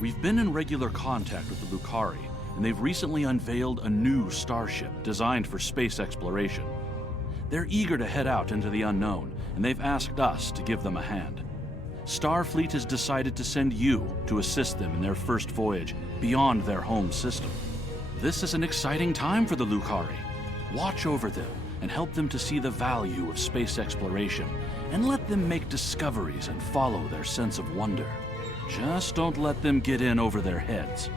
We've been in regular contact with the Lukari, and they've recently unveiled a new starship designed for space exploration. They're eager to head out into the unknown, and they've asked us to give them a hand. Starfleet has decided to send you to assist them in their first voyage beyond their home system. This is an exciting time for the Lukari. Watch over them and help them to see the value of space exploration, and let them make discoveries and follow their sense of wonder. Just don't let them get in over their heads.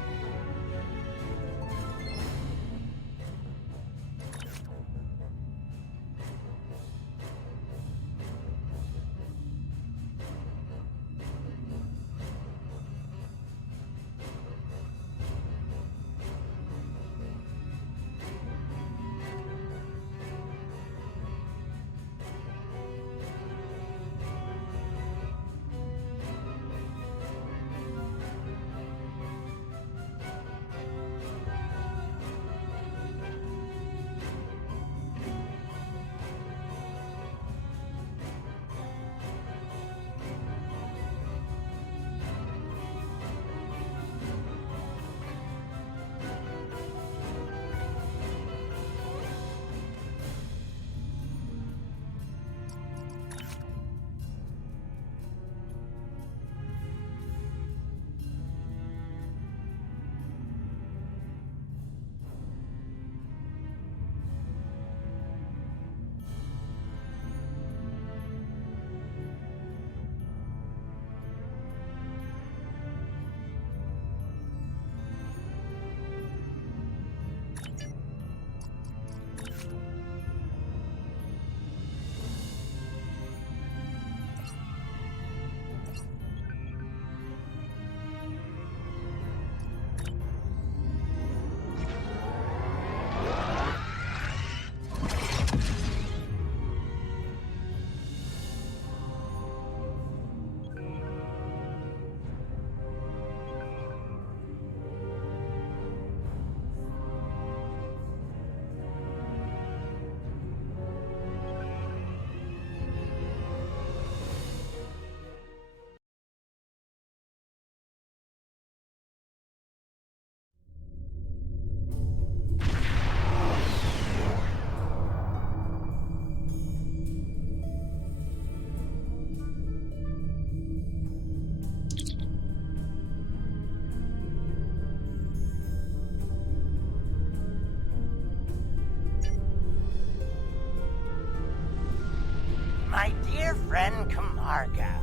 My dear friend Camarga,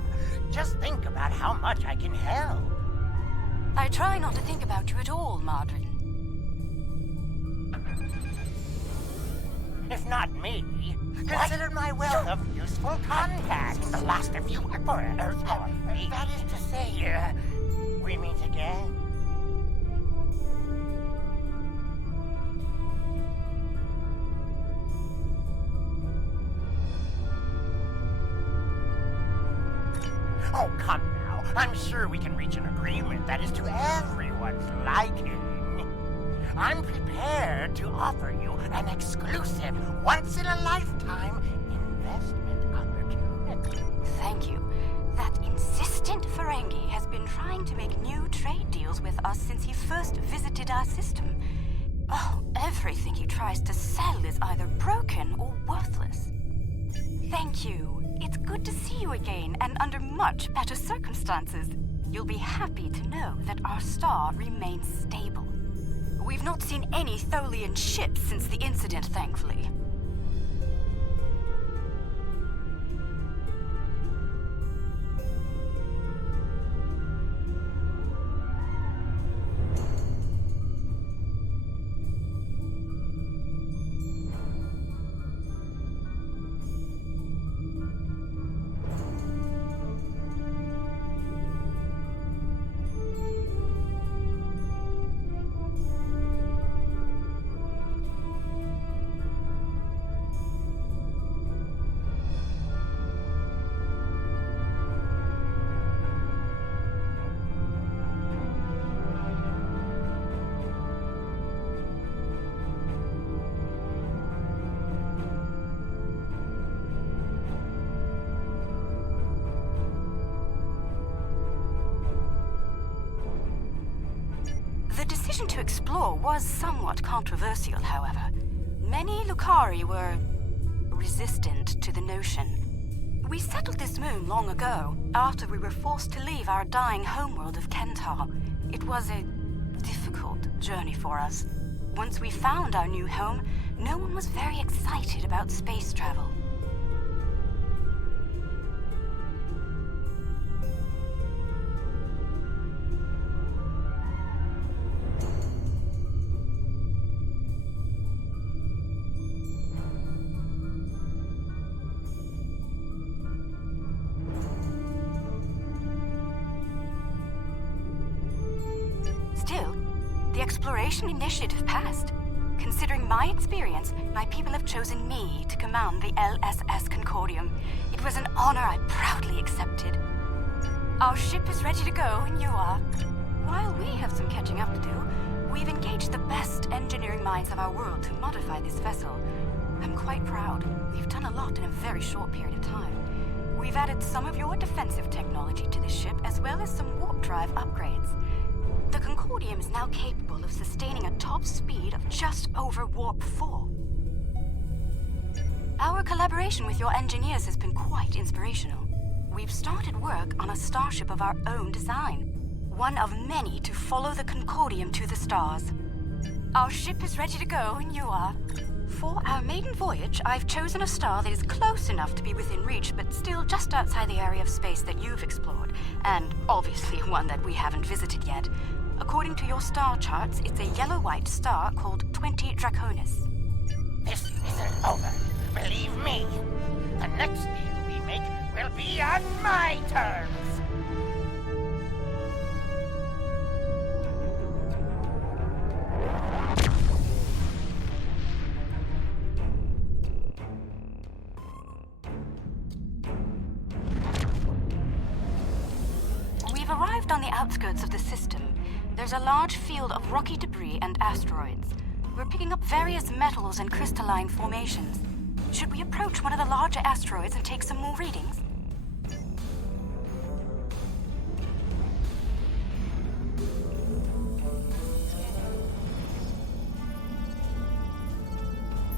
just think about how much I can help. I try not to think about you at all, Margaret. If not me, consider my wealth of useful contacts. The last of you for Earth. That is to say, we meet again. Oh, come now. I'm sure we can reach an agreement that is to everyone's liking. I'm prepared to offer you an exclusive, once-in-a-lifetime investment opportunity. Thank you. That insistent Ferengi has been trying to make new trade deals with us since he first visited our system. Oh, everything he tries to sell is either broken or worthless. Thank you. It's good to see you again, and under much better circumstances. You'll be happy to know that our star remains stable. We've not seen any Tholian ships since the incident, thankfully. decision to explore was somewhat controversial, however. Many Lukari were resistant to the notion. We settled this moon long ago, after we were forced to leave our dying homeworld of Kental. It was a difficult journey for us. Once we found our new home, no one was very excited about space travel. Still, the exploration initiative passed. Considering my experience, my people have chosen me to command the LSS Concordium. It was an honor I proudly accepted. Our ship is ready to go, and you are. While we have some catching up to do, we've engaged the best engineering minds of our world to modify this vessel. I'm quite proud. We've done a lot in a very short period of time. We've added some of your defensive technology to this ship, as well as some warp drive upgrades. The Concordium is now capable of sustaining a top speed of just over Warp 4. Our collaboration with your engineers has been quite inspirational. We've started work on a starship of our own design, one of many to follow the Concordium to the stars. Our ship is ready to go, and you are. For our maiden voyage, I've chosen a star that is close enough to be within reach, but still just outside the area of space that you've explored, and obviously one that we haven't visited yet. According to your star charts, it's a yellow-white star called 20 Draconis. This isn't over. Believe me. The next deal we make will be on my terms. We've arrived on the outskirts of the system. There's a large field of rocky debris and asteroids. We're picking up various metals and crystalline formations. Should we approach one of the larger asteroids and take some more readings?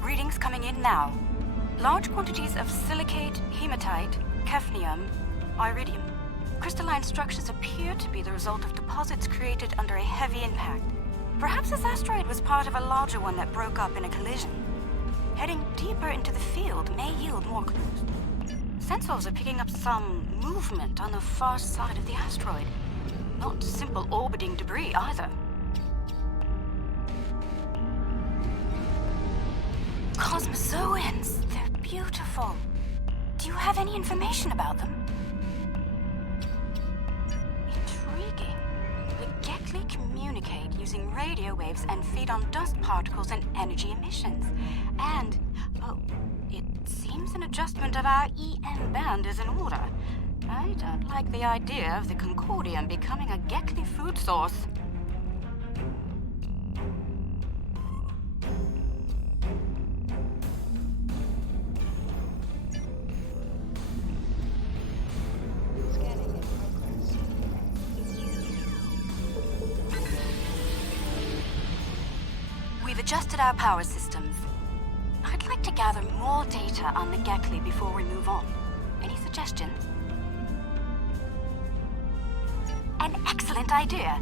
Readings coming in now. Large quantities of silicate, hematite, hafnium, iridium. Crystalline structures appear to be the result of deposits created under a heavy impact. Perhaps this asteroid was part of a larger one that broke up in a collision. Heading deeper into the field may yield more clues. Sensors are picking up some movement on the far side of the asteroid. Not simple orbiting debris either. Cosmozoans! They're beautiful. Do you have any information about them? Intriguing. The Gekli communicate using radio waves and feed on dust particles and energy emissions. And, it seems an adjustment of our EM band is in order. I don't like the idea of the Concordium becoming a Gekli food source. We've adjusted our power systems. I'd like to gather more data on the Gekli before we move on. Any suggestions? An excellent idea.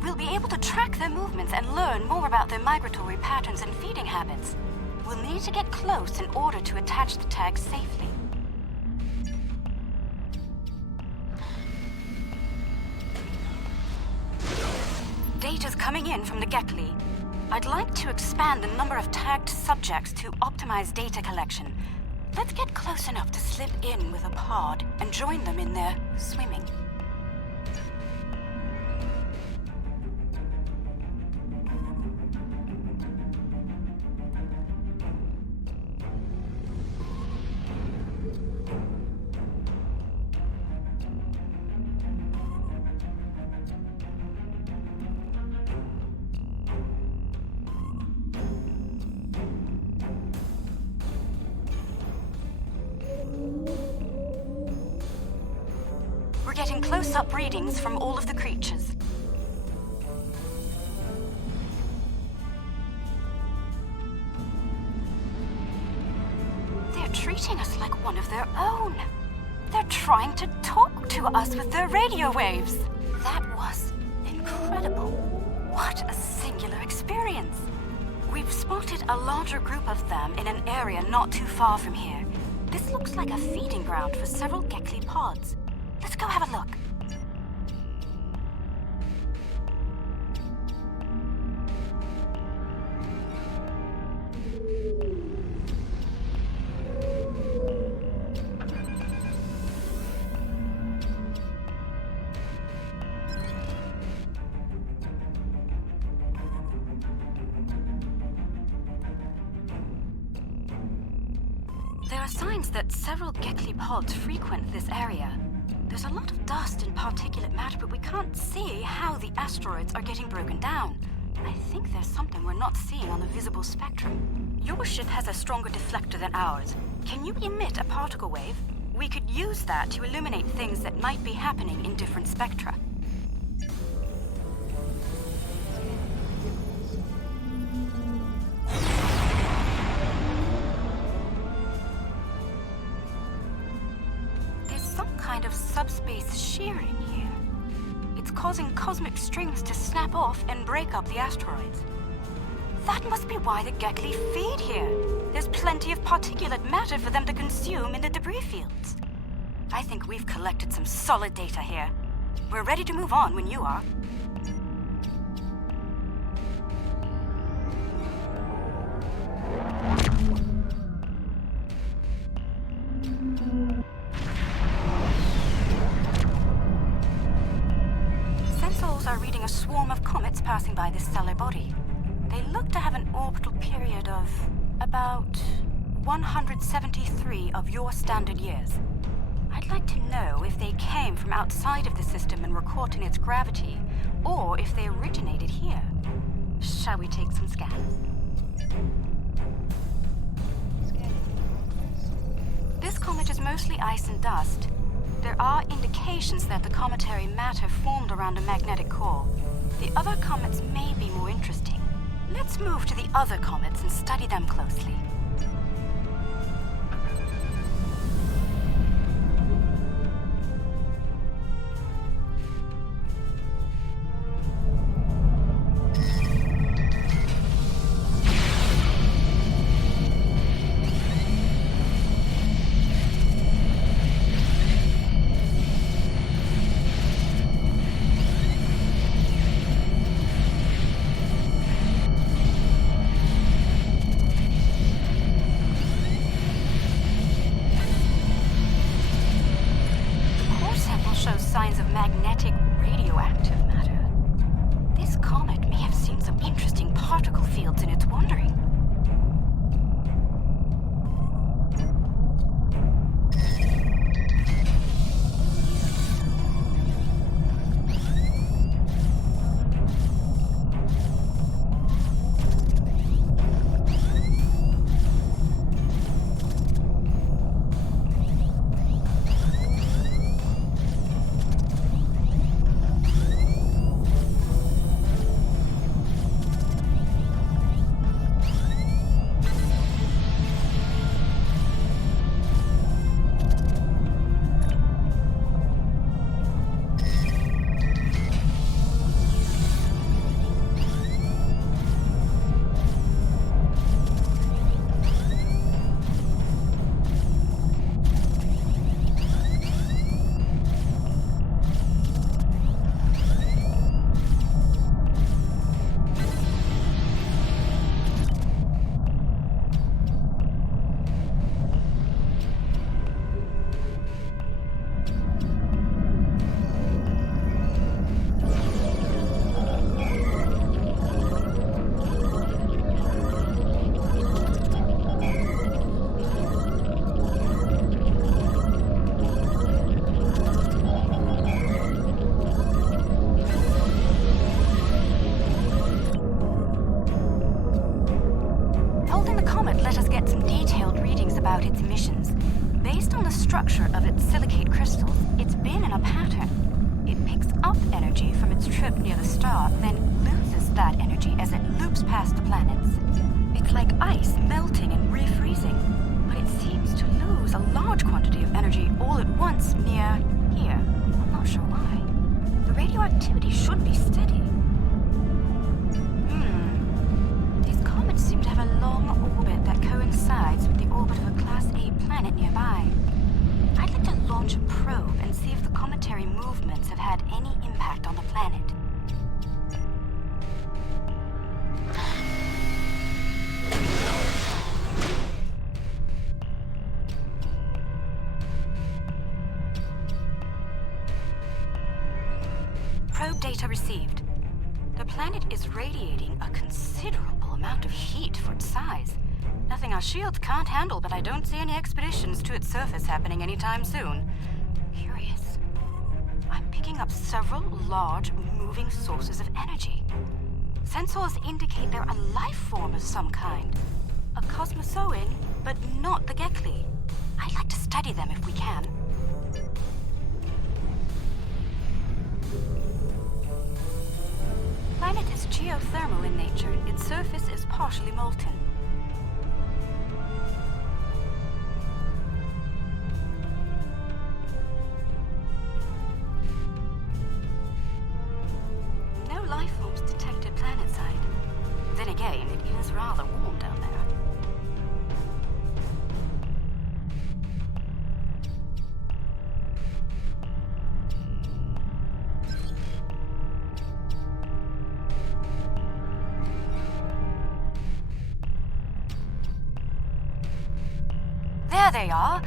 We'll be able to track their movements and learn more about their migratory patterns and feeding habits. We'll need to get close in order to attach the tags safely. Data's coming in from the Gekli. I'd like to expand the number of tagged subjects to optimize data collection. Let's get close enough to slip in with a pod and join them in their swimming. Getting close-up readings from all of the creatures. treating us like one of their own. They're trying to talk to us with their radio waves. That was incredible. What a singular experience. We've spotted a larger group of them in an area not too far from here. This looks like a feeding ground for several Gekli pods. Let's go have a look. There are signs that several Gekli pods frequent this area. There's a lot of dust and particulate matter, but we can't see how the asteroids are getting broken down. I think there's something we're not seeing on the visible spectrum. Your ship has a stronger deflector than ours. Can you emit a particle wave? We could use that to illuminate things that might be happening in different spectra. Kind of subspace shearing here. It's causing cosmic strings to snap off and break up the asteroids. That must be why the Gekli feed here. There's plenty of particulate matter for them to consume in the debris fields. I think we've collected some solid data here. We're ready to move on when you are. Are reading a swarm of comets passing by this stellar body. They look to have an orbital period of about 173 of your standard years. I'd like to know if they came from outside of the system and were caught in its gravity, or if they originated here. Shall we take some scans? This comet is mostly ice and dust. There are indications that the cometary matter formed around a magnetic core. The other comets may be more interesting. Let's move to the other comets and study them closely. Signs of magnetic radioactive matter. This comet may have seen some interesting particle fields in its wandering. Structure of its silicate crystals, it's been in a pattern. It picks up energy from its trip near the star, then loses that energy as it loops past the planets. It's like ice melting and refreezing, but it seems to large quantity of energy all at once near here. I'm not sure why. The radioactivity should be steady. These comets seem to have a long orbit that coincides with the orbit of a Class A planet nearby. I'd like to launch a probe and see if the cometary movements have had any impact on the planet. Probe data received. The planet is radiating a considerable amount of heat for its size. Nothing our shields can't handle, but I don't see any expeditions to its surface happening anytime soon. Curious. I'm picking up several large, moving sources of energy. Sensors indicate they're a life form of some kind. A cosmozoan, but not the Gekli. I'd like to study them if we can. Planet is geothermal in nature. Its surface is partially molten. No life forms detected planetside. Then again, it is rather warm down there. There they are.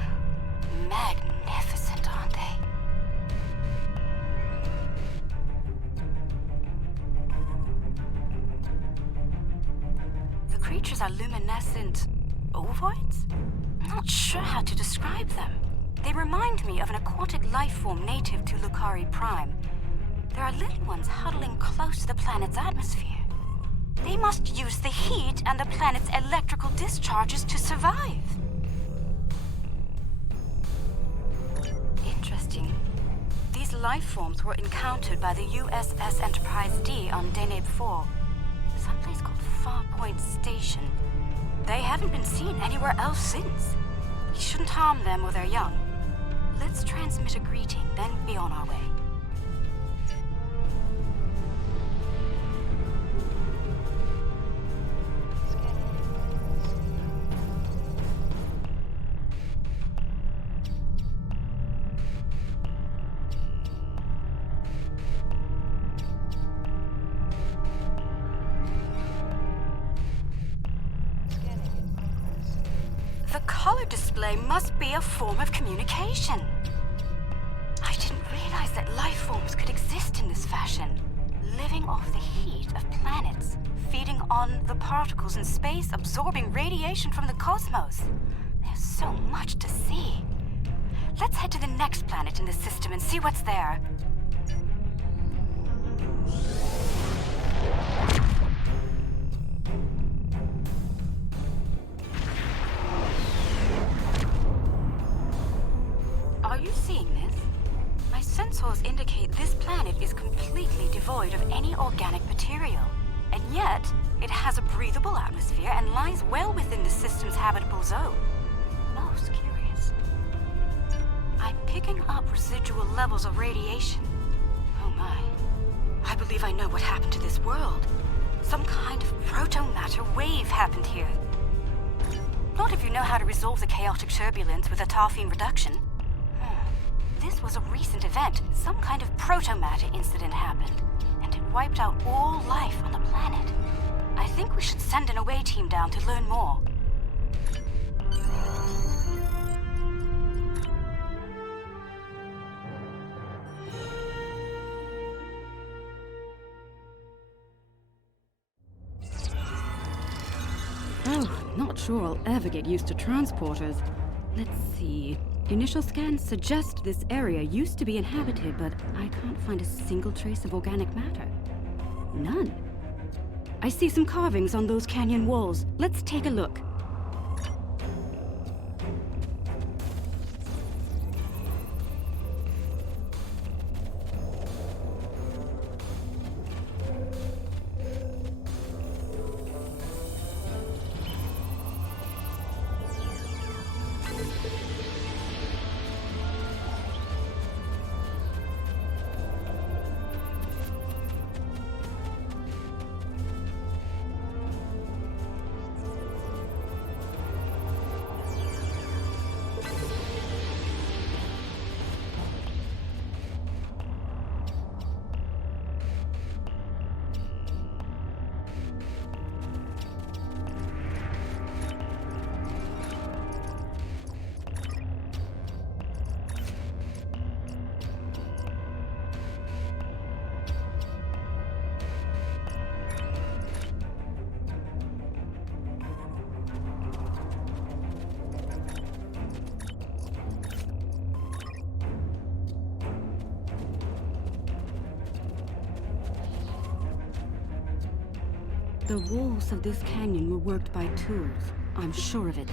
Magnificent, aren't they? The creatures are luminescent ovoids? I'm not sure how to describe them. They remind me of an aquatic life form native to Lukari Prime. There are little ones huddling close to the planet's atmosphere. They must use the heat and the planet's electrical discharges to survive. Interesting. These life forms were encountered by the USS Enterprise D on Deneb 4, someplace called Farpoint Station. They haven't been seen anywhere else since. We shouldn't harm them or their young. Let's transmit a greeting, then be on our way. The color display must be a form of communication. I didn't realize that life forms could exist in this fashion, living off the heat of planets, feeding on the particles in space, absorbing radiation from the cosmos. There's so much to see. Let's head to the next planet in the system and see what's there. Are you seeing this? My sensors indicate this planet is completely devoid of any organic material. And yet, it has a breathable atmosphere and lies well within the system's habitable zone. Most curious. I'm picking up residual levels of radiation. Oh my. I believe I know what happened to this world. Some kind of proto-matter wave happened here. Not if you know how to resolve the chaotic turbulence with a tarfine reduction. This was a recent event. Some kind of proto-matter incident happened, and it wiped out all life on the planet. I think we should send an away team down to learn more. Oh, not sure I'll ever get used to transporters. Let's see. Initial scans suggest this area used to be inhabited, but I can't find a single trace of organic matter. None. I see some carvings on those canyon walls. Let's take a look. The walls of this canyon were worked by tools. I'm sure of it.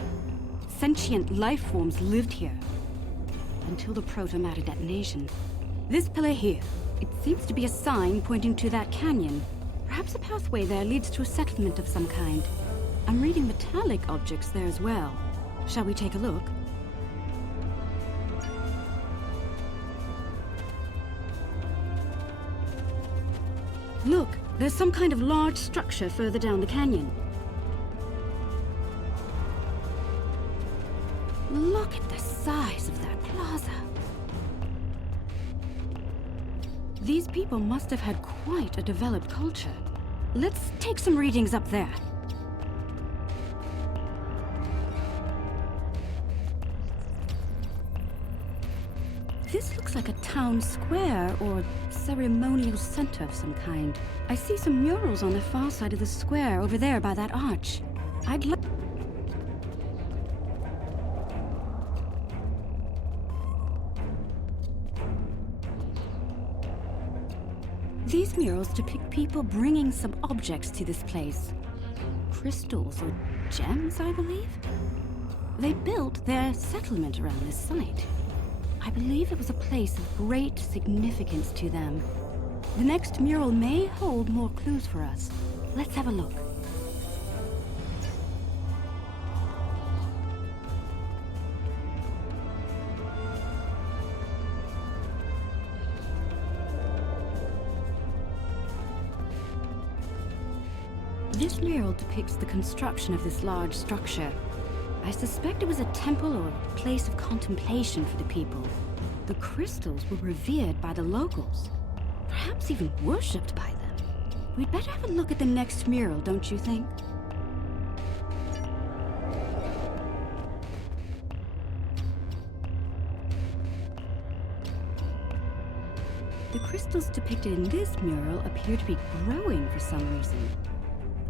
Sentient life forms lived here. Until the proto-matter detonation. This pillar here, it seems to be a sign pointing to that canyon. Perhaps a pathway there leads to a settlement of some kind. I'm reading metallic objects there as well. Shall we take a look? Look, there's some kind of large structure further down the canyon. Look at the size of that plaza. These people must have had quite a developed culture. Let's take some readings up there. This looks like a town square or ceremonial center of some kind. I see some murals on the far side of the square over there by that arch. I'd like... These murals depict people bringing some objects to this place. Crystals or gems, I believe? They built their settlement around this site. I believe it was a place of great significance to them. The next mural may hold more clues for us. Let's have a look. This mural depicts the construction of this large structure. I suspect it was a temple or a place of contemplation for the people. The crystals were revered by the locals, perhaps even worshipped by them. We'd better have a look at the next mural, don't you think? The crystals depicted in this mural appear to be growing for some reason.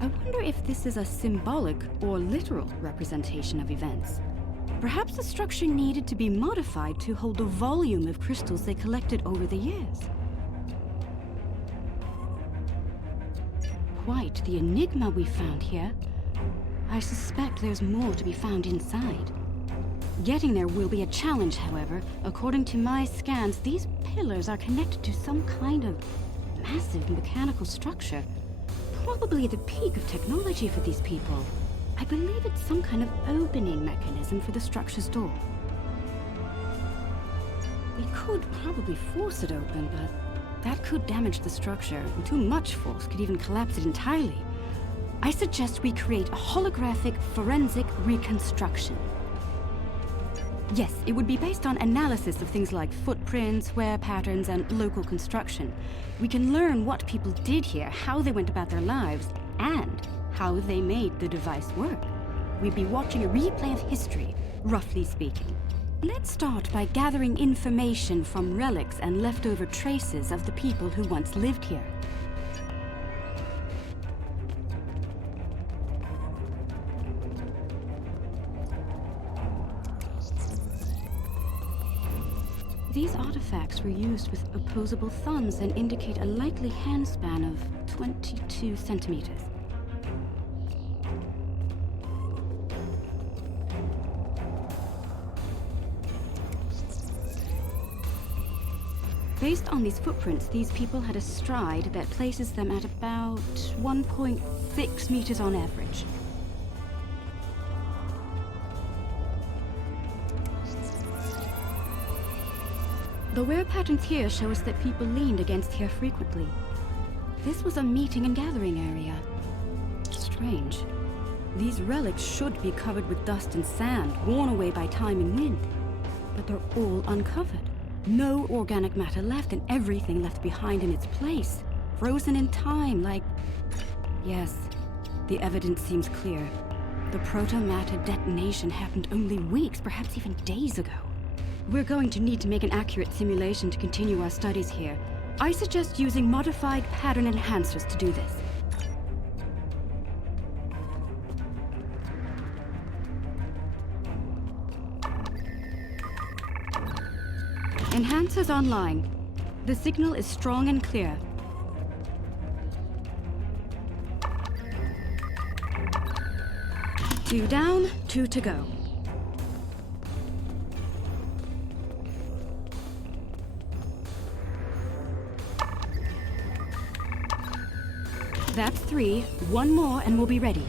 I wonder if this is a symbolic or literal representation of events. Perhaps the structure needed to be modified to hold the volume of crystals they collected over the years. Quite the enigma we found here. I suspect there's more to be found inside. Getting there will be a challenge, however. According to my scans, these pillars are connected to some kind of massive mechanical structure. Probably the peak of technology for these people. I believe it's some kind of opening mechanism for the structure's door. We could probably force it open, but that could damage the structure, and too much force could even collapse it entirely. I suggest we create a holographic forensic reconstruction. Yes, it would be based on analysis of things like footprints, wear patterns, and local construction. We can learn what people did here, how they went about their lives, and how they made the device work. We'd be watching a replay of history, roughly speaking. Let's start by gathering information from relics and leftover traces of the people who once lived here. These artifacts were used with opposable thumbs and indicate a likely handspan of 22 centimeters. Based on these footprints, these people had a stride that places them at about 1.6 meters on average. The wear patterns here show us that people leaned against here frequently. This was a meeting and gathering area. Strange. These relics should be covered with dust and sand, worn away by time and wind. But they're all uncovered. No organic matter left, and everything left behind in its place. Frozen in time, like... Yes, the evidence seems clear. The proto-matter detonation happened only weeks, perhaps even days ago. We're going to need to make an accurate simulation to continue our studies here. I suggest using modified pattern enhancers to do this. Enhancers online. The signal is strong and clear. 2 down, 2 to go. That's 3. 1 more and we'll be ready.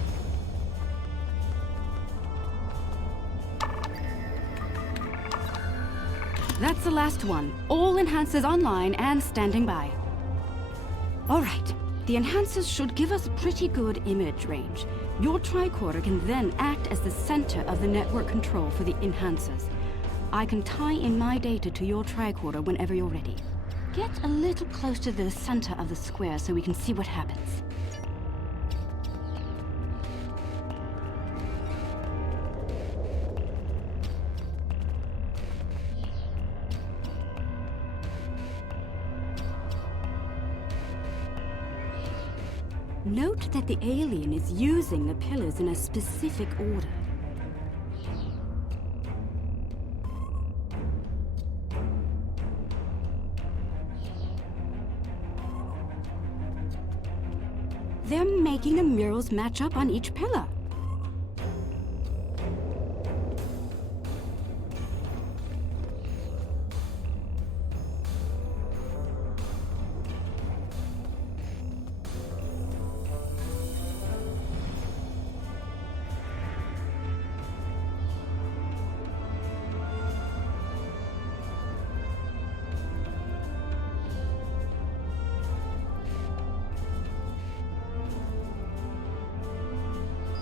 That's the last one. All enhancers online and standing by. All right. The enhancers should give us a pretty good image range. Your tricorder can then act as the center of the network control for the enhancers. I can tie in my data to your tricorder whenever you're ready. Get a little close to the center of the square so we can see what happens. Note that the alien is using the pillars in a specific order. They're making the murals match up on each pillar.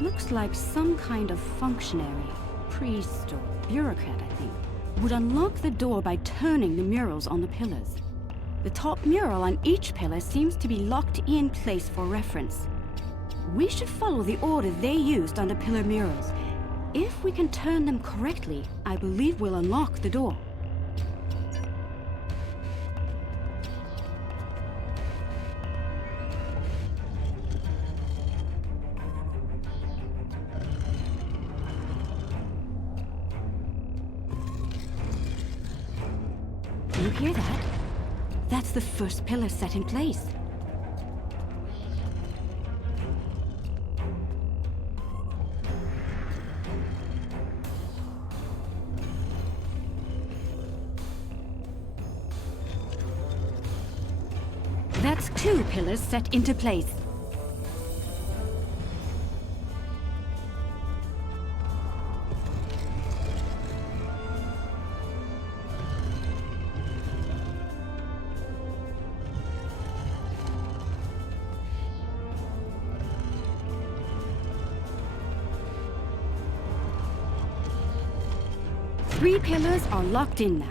Looks like some kind of functionary, priest or bureaucrat, I think, would unlock the door by turning the murals on the pillars. The top mural on each pillar seems to be locked in place for reference. We should follow the order they used on the pillar murals. If we can turn them correctly, I believe we'll unlock the door. You hear that? That's the first pillar set in place. That's 2 pillars set into place. Three pillars are locked in now.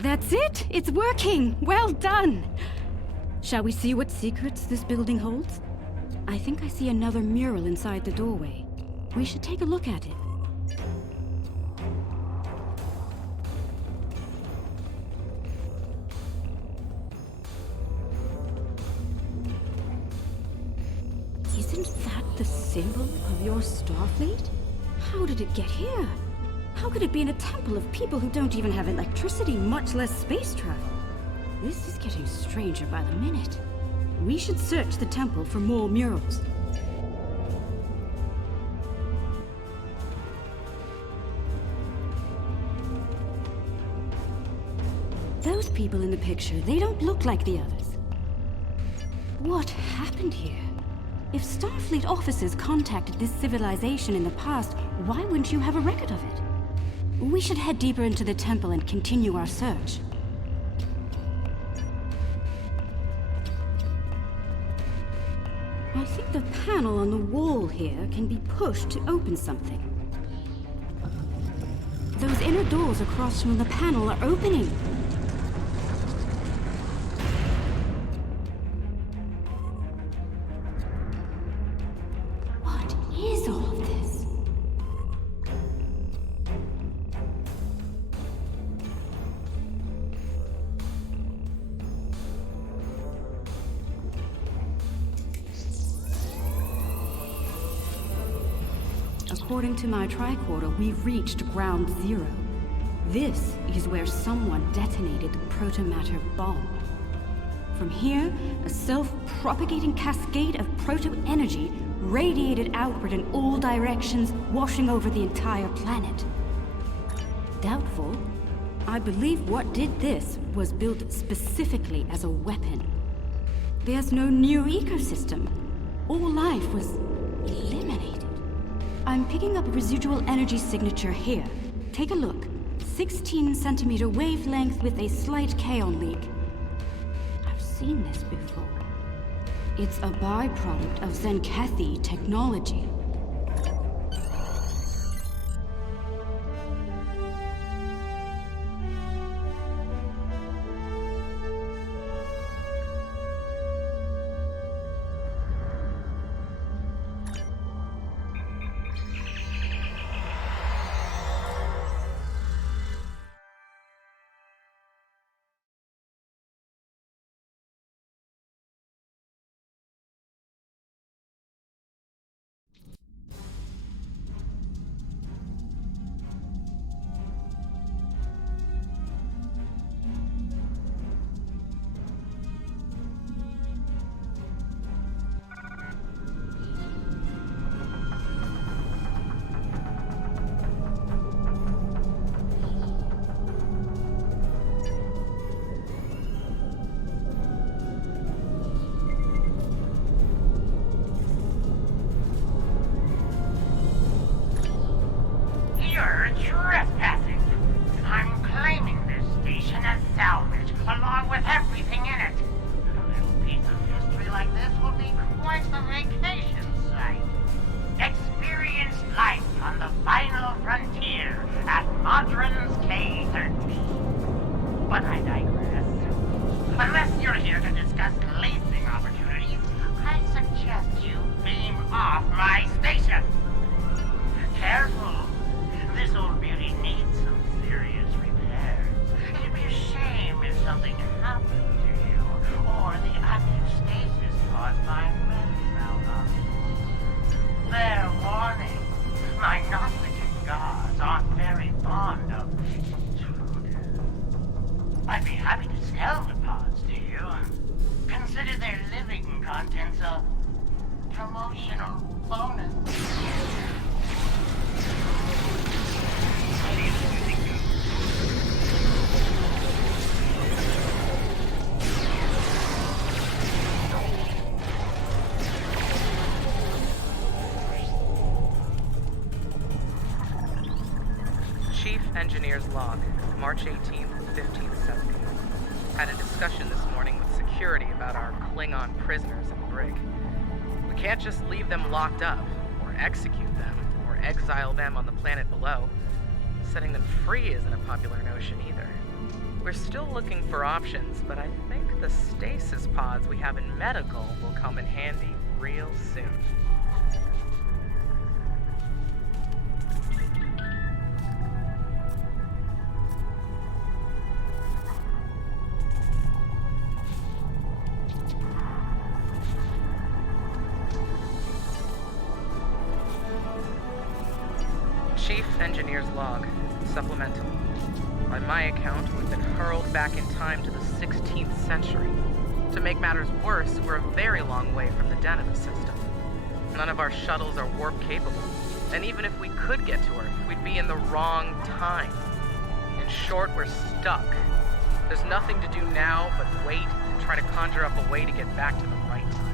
That's it! It's working! Well done! Shall we see what secrets this building holds? I think I see another mural inside the doorway. We should take a look at it. Isn't that the symbol of your Starfleet? How did it get here? How could it be in a temple of people who don't even have electricity, much less space travel? This is getting stranger by the minute. We should search the temple for more murals. Those people in the picture, they don't look like the others. What happened here? If Starfleet officers contacted this civilization in the past, why wouldn't you have a record of it? We should head deeper into the temple and continue our search. I think the panel on the wall here can be pushed to open something. Those inner doors across from the panel are opening. What is all of this? According to my tricorder, we've reached ground zero. This is where someone detonated the protomatter bomb. From here, a self-propagating cascade of proto-energy radiated outward in all directions, washing over the entire planet. Doubtful. I believe what did this was built specifically as a weapon. There's no new ecosystem. All life was eliminated. I'm picking up a residual energy signature here. Take a look. 16-centimeter wavelength with a slight kaon leak. I've seen this before. It's a byproduct of Zenkethi technology. You're trespassing. I'm claiming this station as salvage, along with everything in it. A little piece of history like this will be quite the vacation site. Experience life on the final frontier at Modron's K-13. But I digress. Unless you're here to discuss leasing opportunities, I suggest you beam off my station. Careful. This old beauty needs some serious repairs. It'd be a shame if something happened to you, or the active stasis caused by malfunction. Fair warning, my Gnostic gods aren't very fond of intruders. I'd be happy to sell the pods to you. Consider their living contents a promotional bonus. Chief Engineer's Log, March 18th, 1570. Had a discussion this morning with security about our Klingon prisoners in the brig. We can't just leave them locked up, or execute them, or exile them on the planet below. Setting them free isn't a popular notion either. We're still looking for options, but I think the stasis pods we have in medical will come in handy real soon. Chief Engineer's Log, Supplemental. By my account, we've been hurled back in time to the 16th century. To make matters worse, we're a very long way from the den of the system. None of our shuttles are warp capable, and even if we could get to Earth, we'd be in the wrong time. In short, we're stuck. There's nothing to do now but wait and try to conjure up a way to get back to the right time.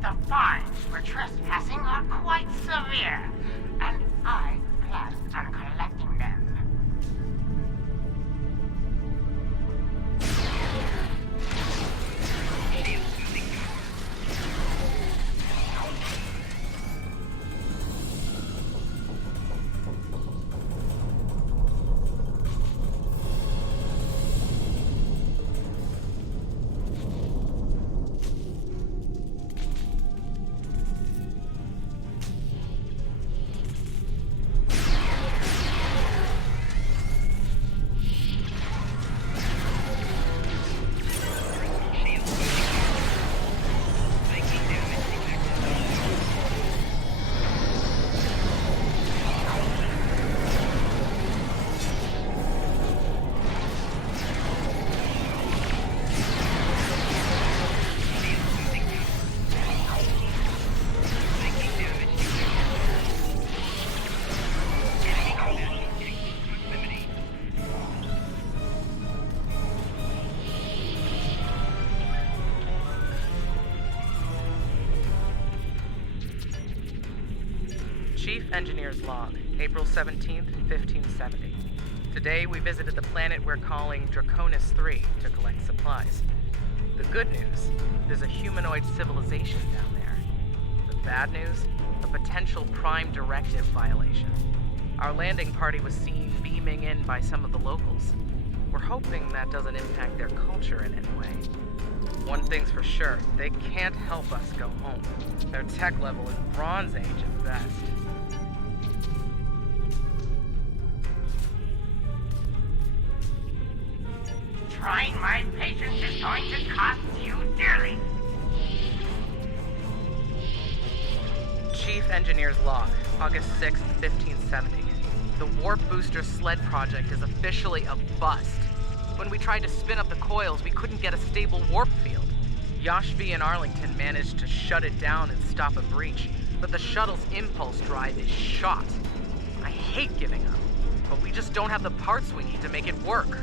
The fines for trespassing are quite severe, and I plan on collecting them. Chief Engineer's Log, April 17th, 1570. Today we visited the planet we're calling Draconis 3 to collect supplies. The good news, there's a humanoid civilization down there. The bad news, a potential Prime Directive violation. Our landing party was seen beaming in by some of the locals. We're hoping that doesn't impact their culture in any way. One thing's for sure, they can't help us go home. Their tech level is Bronze Age at best. Trying my patience is going to cost you dearly. Chief Engineer's Log, August 6th, 1570. The Warp Booster Sled project is officially a bust. When we tried to spin up the coils, we couldn't get a stable warp field. Yashvi and Arlington managed to shut it down and stop a breach, but the shuttle's impulse drive is shot. I hate giving up, but we just don't have the parts we need to make it work.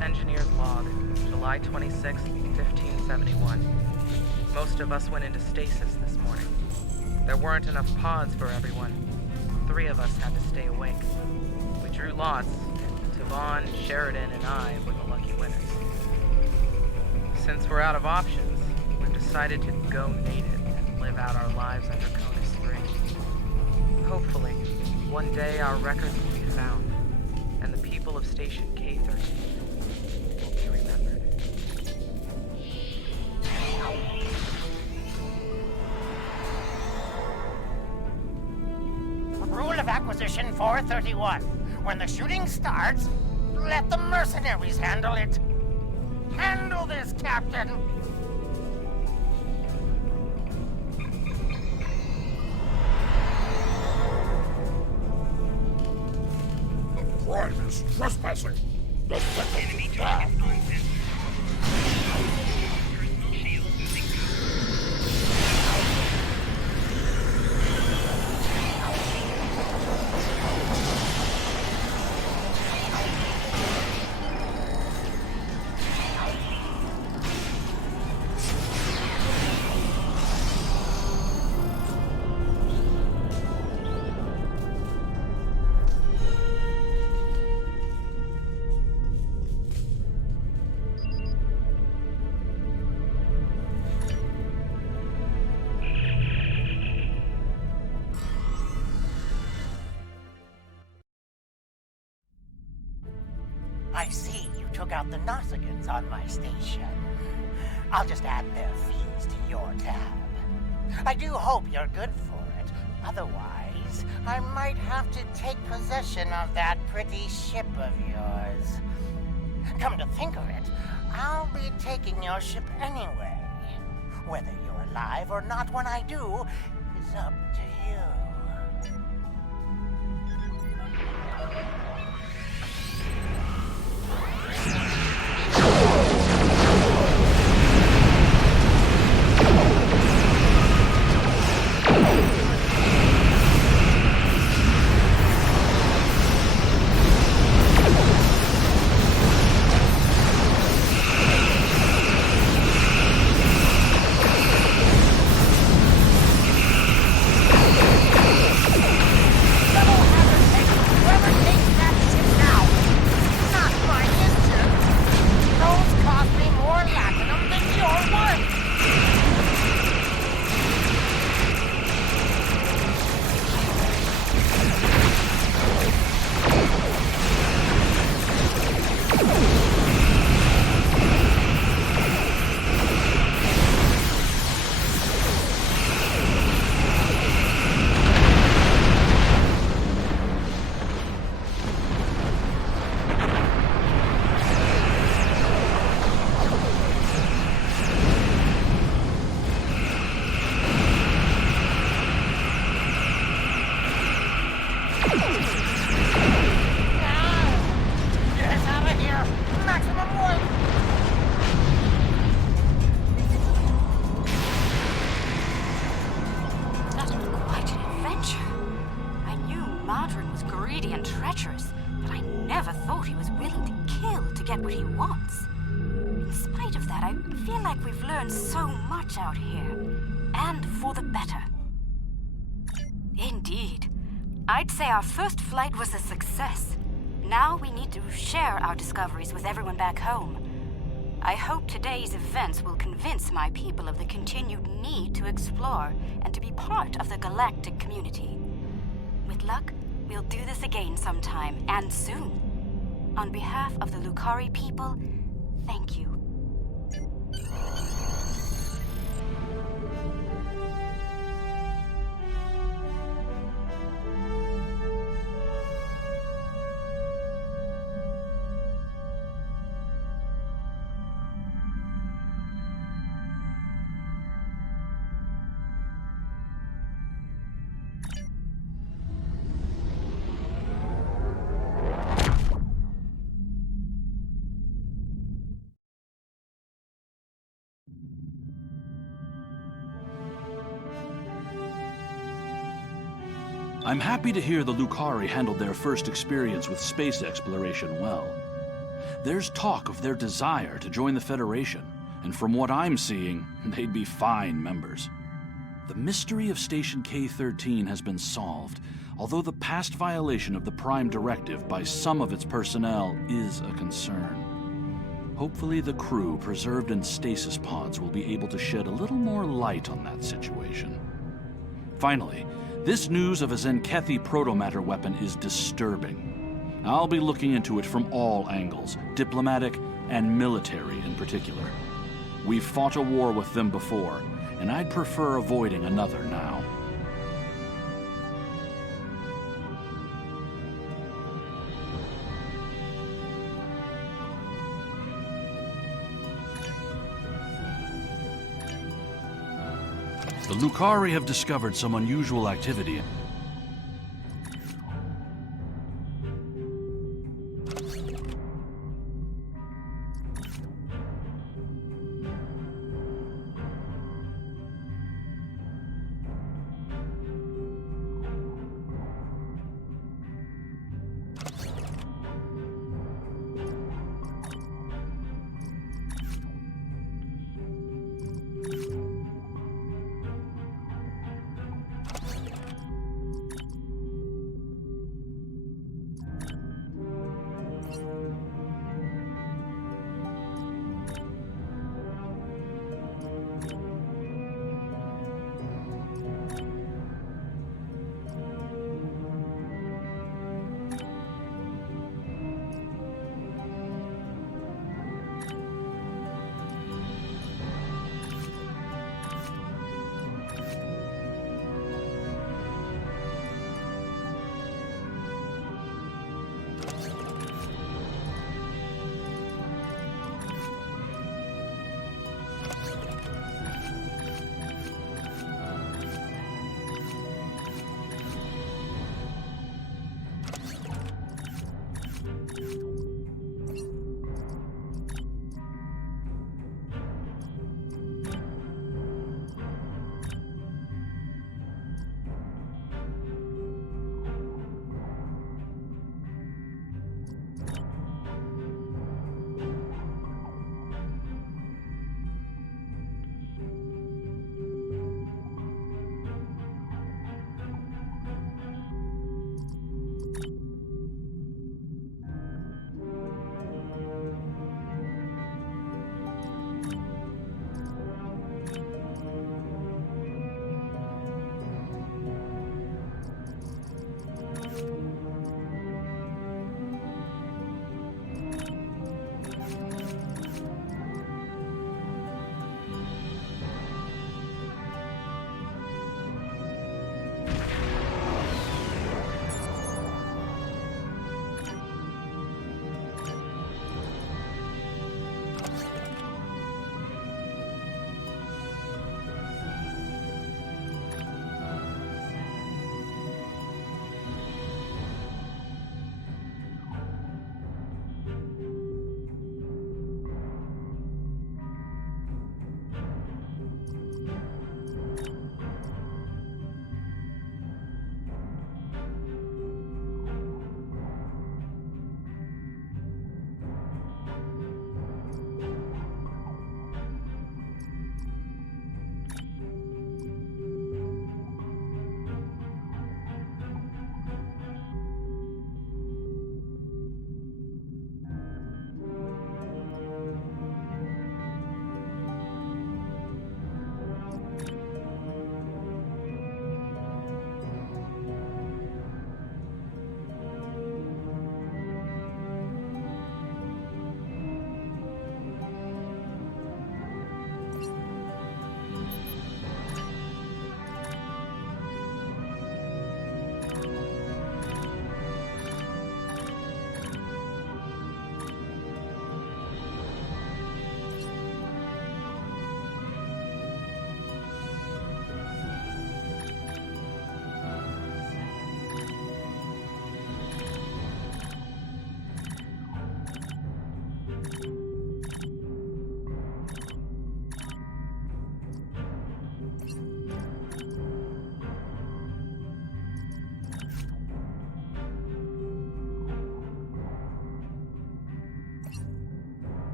Engineer's Log, July 26th, 1571. Most of us went into stasis this morning. There weren't enough pods for everyone. 3 of us had to stay awake. We drew lots, and Tavon, Sheridan, and I were the lucky winners. Since we're out of options, we've decided to go native and live out our lives under Conus 3. Hopefully, one day our records will be found, and the people of Station K-13 will be remembered. Rule of Acquisition 431. When the shooting starts, let the mercenaries handle it. Handle this, Captain! The Prime is trespassing! The second Enemy target on sensor. Personal shield losing I see you took out the Nausigans on my station. I'll just add their fees to your tab. I do hope you're good for it. Otherwise, I might have to take possession of that pretty ship of yours. Come to think of it, I'll be taking your ship anyway. Whether you're alive or not when I do is up to you. Sovereign was greedy and treacherous, but I never thought he was willing to kill to get what he wants. In spite of that, I feel like we've learned so much out here, and for the better. Indeed. I'd say our first flight was a success. Now we need to share our discoveries with everyone back home. I hope today's events will convince my people of the continued need to explore and to be part of the galactic community. With luck, we'll do this again sometime, and soon. On behalf of the Lukari people, thank you. I'm happy to hear the Lukari handled their first experience with space exploration well. There's talk of their desire to join the Federation, and from what I'm seeing, they'd be fine members. The mystery of Station K-13 has been solved, although the past violation of the Prime Directive by some of its personnel is a concern. Hopefully the crew preserved in stasis pods will be able to shed a little more light on that situation. Finally, this news of a Zenkethi protomatter weapon is disturbing. I'll be looking into it from all angles, diplomatic and military in particular. We've fought a war with them before, and I'd prefer avoiding another now. The Lukari have discovered some unusual activity.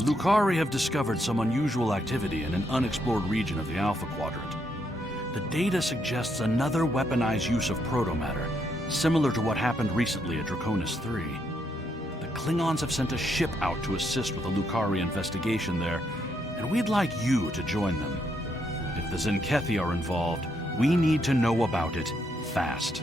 The Lukari have discovered some unusual activity in an unexplored region of the Alpha Quadrant. The data suggests another weaponized use of protomatter, similar to what happened recently at Draconis 3. The Klingons have sent a ship out to assist with the Lukari investigation there, and we'd like you to join them. If the Zenkethi are involved, we need to know about it fast.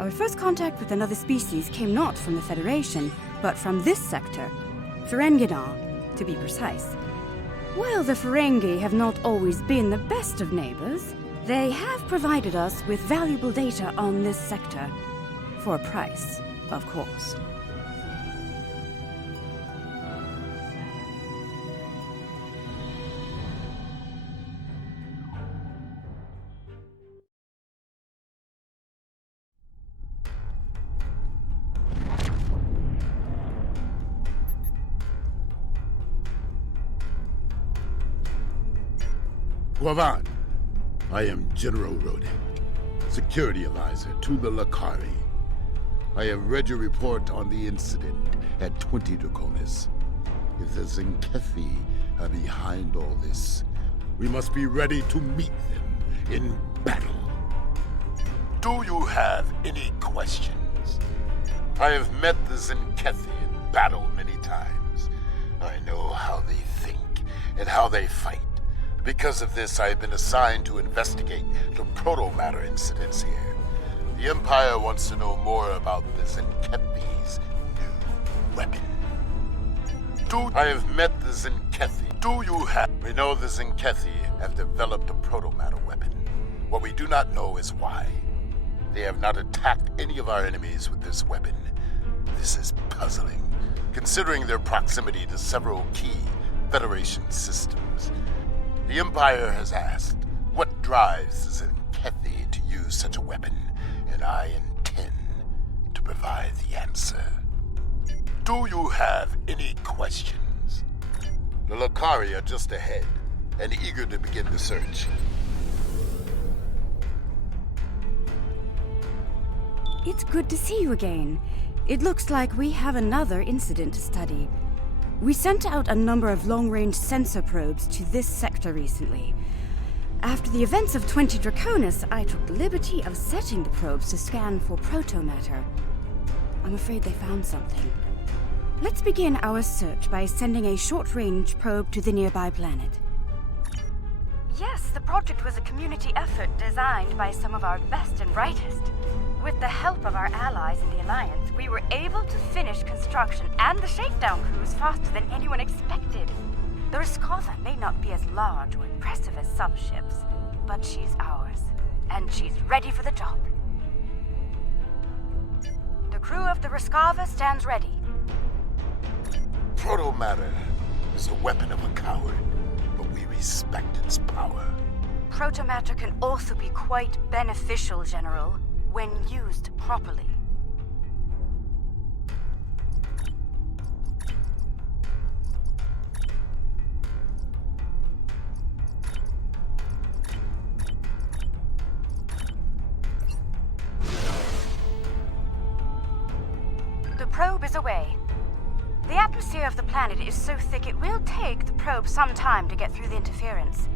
Our first contact with another species came not from the Federation, but from this sector, Ferenginar, to be precise. While the Ferengi have not always been the best of neighbors, they have provided us with valuable data on this sector. For a price, of course. Guavan, I am General Rodin, Security Advisor to the Lukari. I have read your report on the incident at 20 Draconis. If the Zenkethi are behind all this, we must be ready to meet them in battle. Do you have any questions? I have met the Zenkethi in battle many times. I know how they think and how they fight. Because of this, I have been assigned to investigate the protomatter incidents here. The Empire wants to know more about the Zenkethi's new weapon. I have met the Zenkethi. We know the Zenkethi have developed a protomatter weapon. What we do not know is why. They have not attacked any of our enemies with this weapon. This is puzzling, considering their proximity to several key Federation systems. The Empire has asked, what drives the Zenkethi to use such a weapon, and I intend to provide the answer. Do you have any questions? The Lukari are just ahead, and eager to begin the search. It's good to see you again. It looks like we have another incident to study. We sent out a number of long-range sensor probes to this sector recently. After the events of 20 Draconis, I took the liberty of setting the probes to scan for protomatter. I'm afraid they found something. Let's begin our search by sending a short-range probe to the nearby planet. Yes, the project was a community effort designed by some of our best and brightest. With the help of our allies in the Alliance, we were able to finish construction and the shakedown cruise faster than anyone expected. The Riskava may not be as large or impressive as some ships, but she's ours, and she's ready for the job. The crew of the Riskava stands ready. Protomatter is the weapon of a coward, but we respect its power. Protomatter can also be quite beneficial, General, when used properly. The probe is away. The atmosphere of the planet is so thick it will take the probe some time to get through the interference.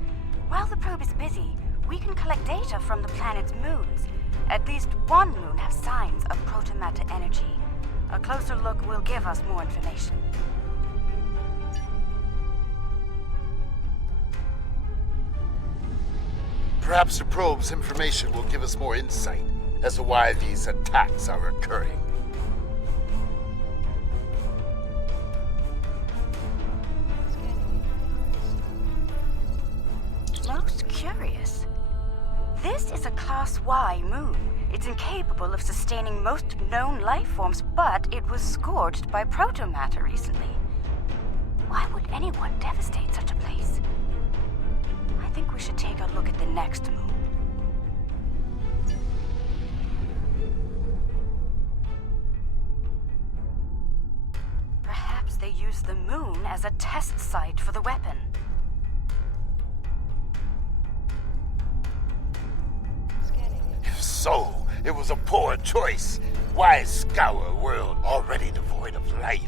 While the probe is busy, we can collect data from the planet's moons. At least one moon has signs of protomatter energy. A closer look will give us more information. Perhaps the probe's information will give us more insight as to why these attacks are occurring. Most curious. This is a Class Y moon. It's incapable of sustaining most known life forms, but it was scorched by protomatter recently. Why would anyone devastate such a place? I think we should take a look at the next moon. Perhaps they used the moon as a test site for the weapon. If so, it was a poor choice. Why scour a world already devoid of life?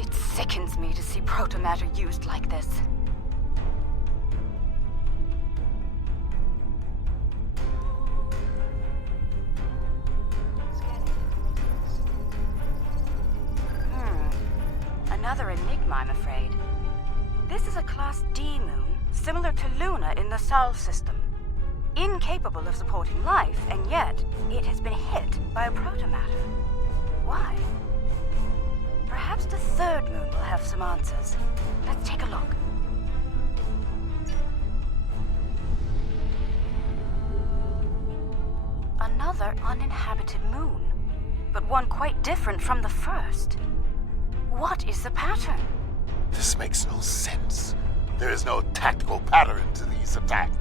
It sickens me to see protomatter used like this. Another enigma, I'm afraid. This is a Class D moon, similar to Luna in the Sol system. Incapable of supporting life, and yet it has been hit by a protomatter. Why? Perhaps the third moon will have some answers. Let's take a look. Another uninhabited moon, but one quite different from the first. What is the pattern? This makes no sense. There is no tactical pattern to these attacks.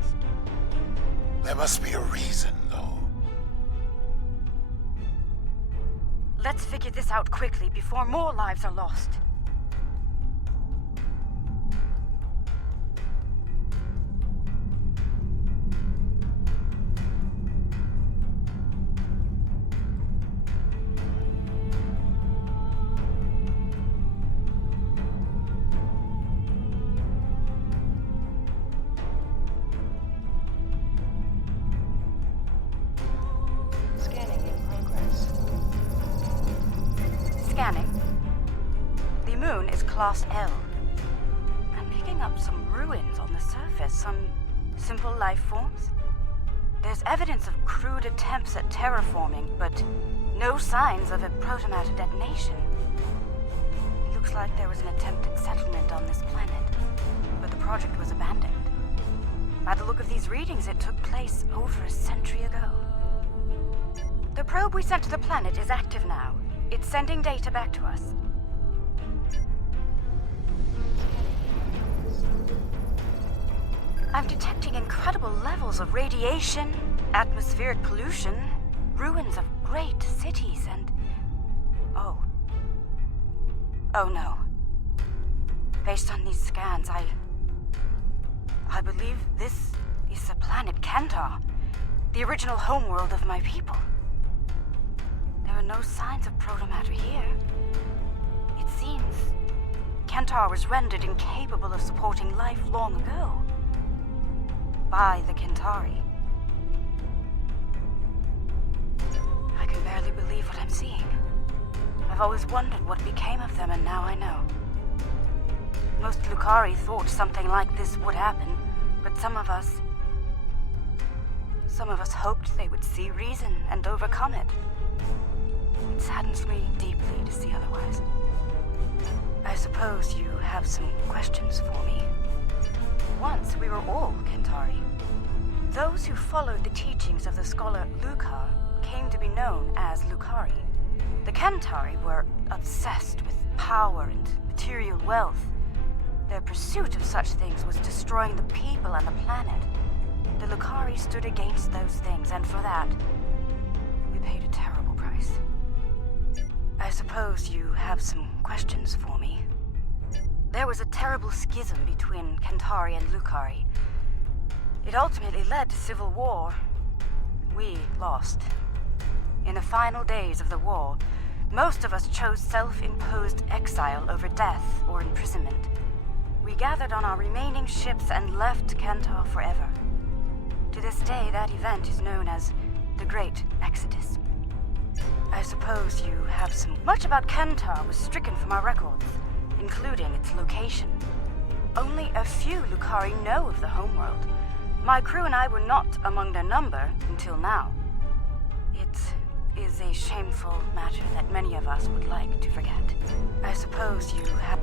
There must be a reason, though. Let's figure this out quickly before more lives are lost. Scanning. The moon is Class L. I'm picking up some ruins on the surface, some simple life forms. There's evidence of crude attempts at terraforming, but no signs of a protomatter detonation. It looks like there was an attempted settlement on this planet, but the project was abandoned. By the look of these readings, it took place over a century ago. The probe we sent to the planet is active now. It's sending data back to us. I'm detecting incredible levels of radiation, atmospheric pollution, ruins of great cities, and... Oh no. Based on these scans, I believe this is the planet Kentar, the original homeworld of my people. There are no signs of protomatter here. It seems Kentar was rendered incapable of supporting life long ago. By the Kentari. I can barely believe what I'm seeing. I've always wondered what became of them, and now I know. Most Lukari thought something like this would happen, but some of us hoped they would see reason and overcome it. It saddens me deeply to see otherwise. I suppose you have some questions for me. Once we were all Kentari. Those who followed the teachings of the scholar Lukar came to be known as Lukari. The Kentari were obsessed with power and material wealth. Their pursuit of such things was destroying the people and the planet. The Lukari stood against those things, and for that, we paid a terrible price. I suppose you have some questions for me. There was a terrible schism between Kentari and Lukari. It ultimately led to civil war. We lost. In the final days of the war, most of us chose self-imposed exile over death or imprisonment. We gathered on our remaining ships and left Kentar forever. To this day, that event is known as the Great Exodus. I suppose you have some... Much about Kentar was stricken from our records, including its location. Only a few Lukari know of the homeworld. My crew and I were not among their number until now. It is a shameful matter that many of us would like to forget. I suppose you have...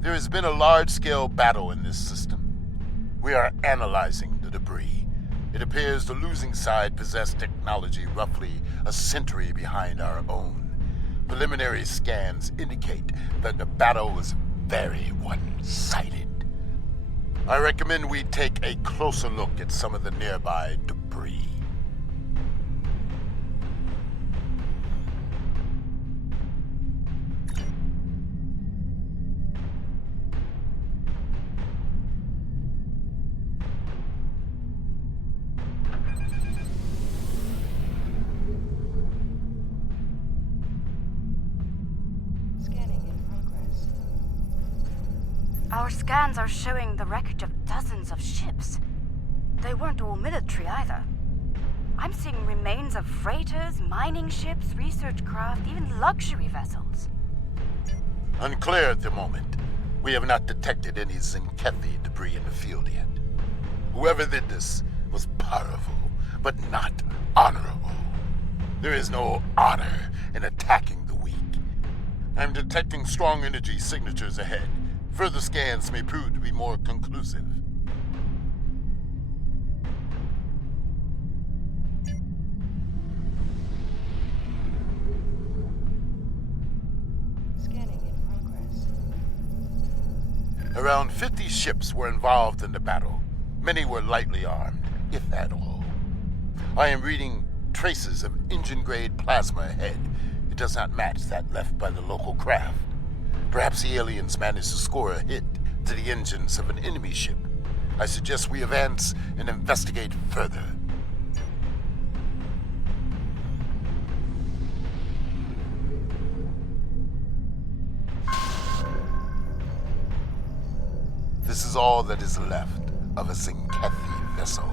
There has been a large-scale battle in this system. We are analyzing the debris. It appears the losing side possessed technology roughly a century behind our own. Preliminary scans indicate that the battle was very one-sided. I recommend we take a closer look at some of the nearby debris. Our scans are showing the wreckage of dozens of ships. They weren't all military either. I'm seeing remains of freighters, mining ships, research craft, even luxury vessels. Unclear at the moment. We have not detected any Zenkethi debris in the field yet. Whoever did this was powerful, but not honorable. There is no honor in attacking the weak. I'm detecting strong energy signatures ahead. Further scans may prove to be more conclusive. Scanning in progress. Around 50 ships were involved in the battle. Many were lightly armed, if at all. I am reading traces of engine-grade plasma ahead. It does not match that left by the local craft. Perhaps the aliens managed to score a hit to the engines of an enemy ship. I suggest we advance and investigate further. This is all that is left of a Zenkethi vessel.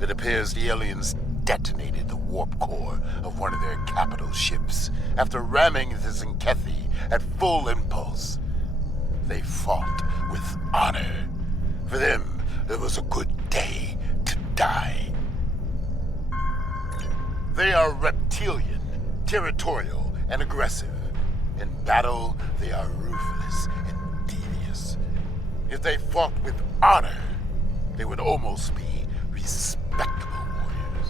It appears the aliens detonated the warp core of one of their capital ships after ramming the Zenkethi at full impulse. They fought with honor. For them, it was a good day to die. They are reptilian, territorial, and aggressive. In battle, they are ruthless and devious. If they fought with honor, they would almost be respectable warriors.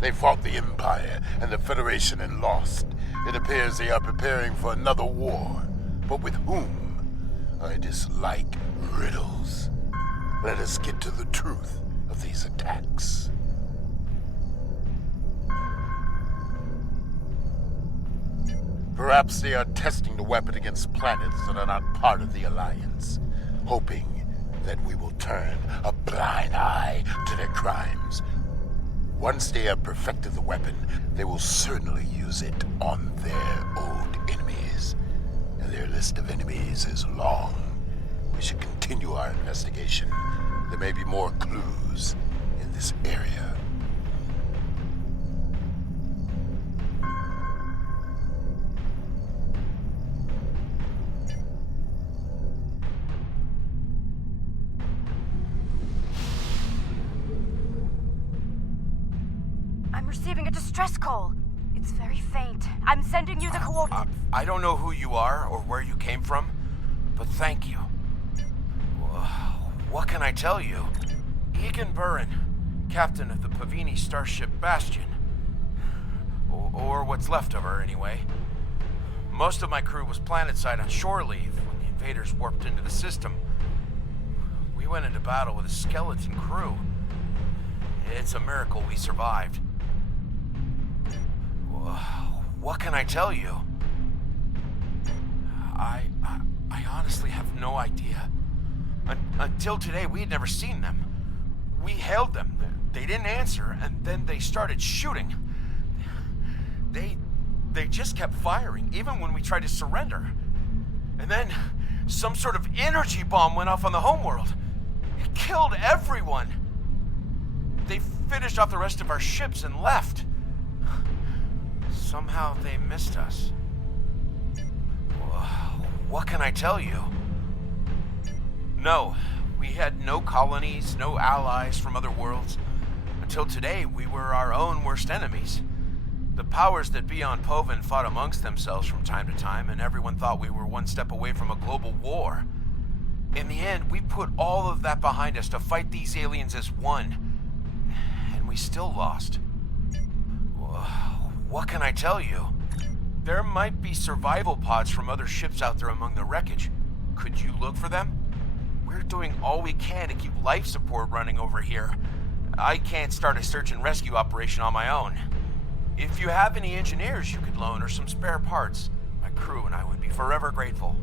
They fought the Empire and the Federation and lost. It appears they are preparing for another war. But with whom? I dislike riddles. Let us get to the truth of these attacks. Perhaps they are testing the weapon against planets that are not part of the Alliance, hoping that we will turn a blind eye to their crimes. Once they have perfected the weapon, they will certainly use it on their old enemies. And their list of enemies is long. We should continue our investigation. There may be more clues in this area. I'm receiving a distress call. It's very faint. I'm sending you the coordinates. I don't know who you are or where you came from, but thank you. What can I tell you? Egan Burren, captain of the Pavini starship Bastion. Or what's left of her, anyway. Most of my crew was planetside on shore leave when the invaders warped into the system. We went into battle with a skeleton crew. It's a miracle we survived. What can I tell you? I honestly have no idea. Until today, we had never seen them. We hailed them. They didn't answer, and then they started shooting. They just kept firing, even when we tried to surrender. And then some sort of energy bomb went off on the homeworld. It killed everyone. They finished off the rest of our ships and left. Somehow they missed us. What can I tell you? No, we had no colonies, no allies from other worlds. Until today, we were our own worst enemies. The powers that be on Povin fought amongst themselves from time to time, and everyone thought we were one step away from a global war. In the end, we put all of that behind us to fight these aliens as one. And we still lost. What can I tell you? There might be survival pods from other ships out there among the wreckage. Could you look for them? We're doing all we can to keep life support running over here. I can't start a search and rescue operation on my own. If you have any engineers you could loan or some spare parts, my crew and I would be forever grateful.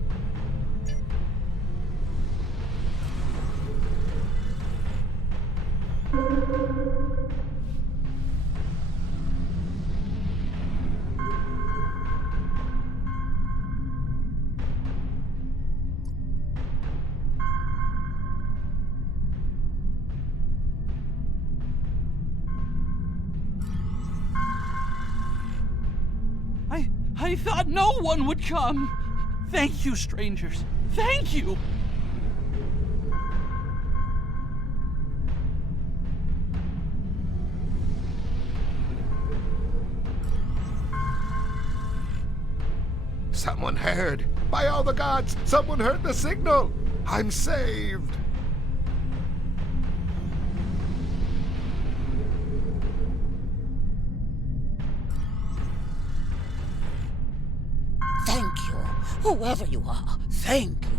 I thought no one would come. Thank you, strangers. Thank you. Someone heard. By all the gods, someone heard the signal. I'm saved. Thank you, whoever you are. Thank you.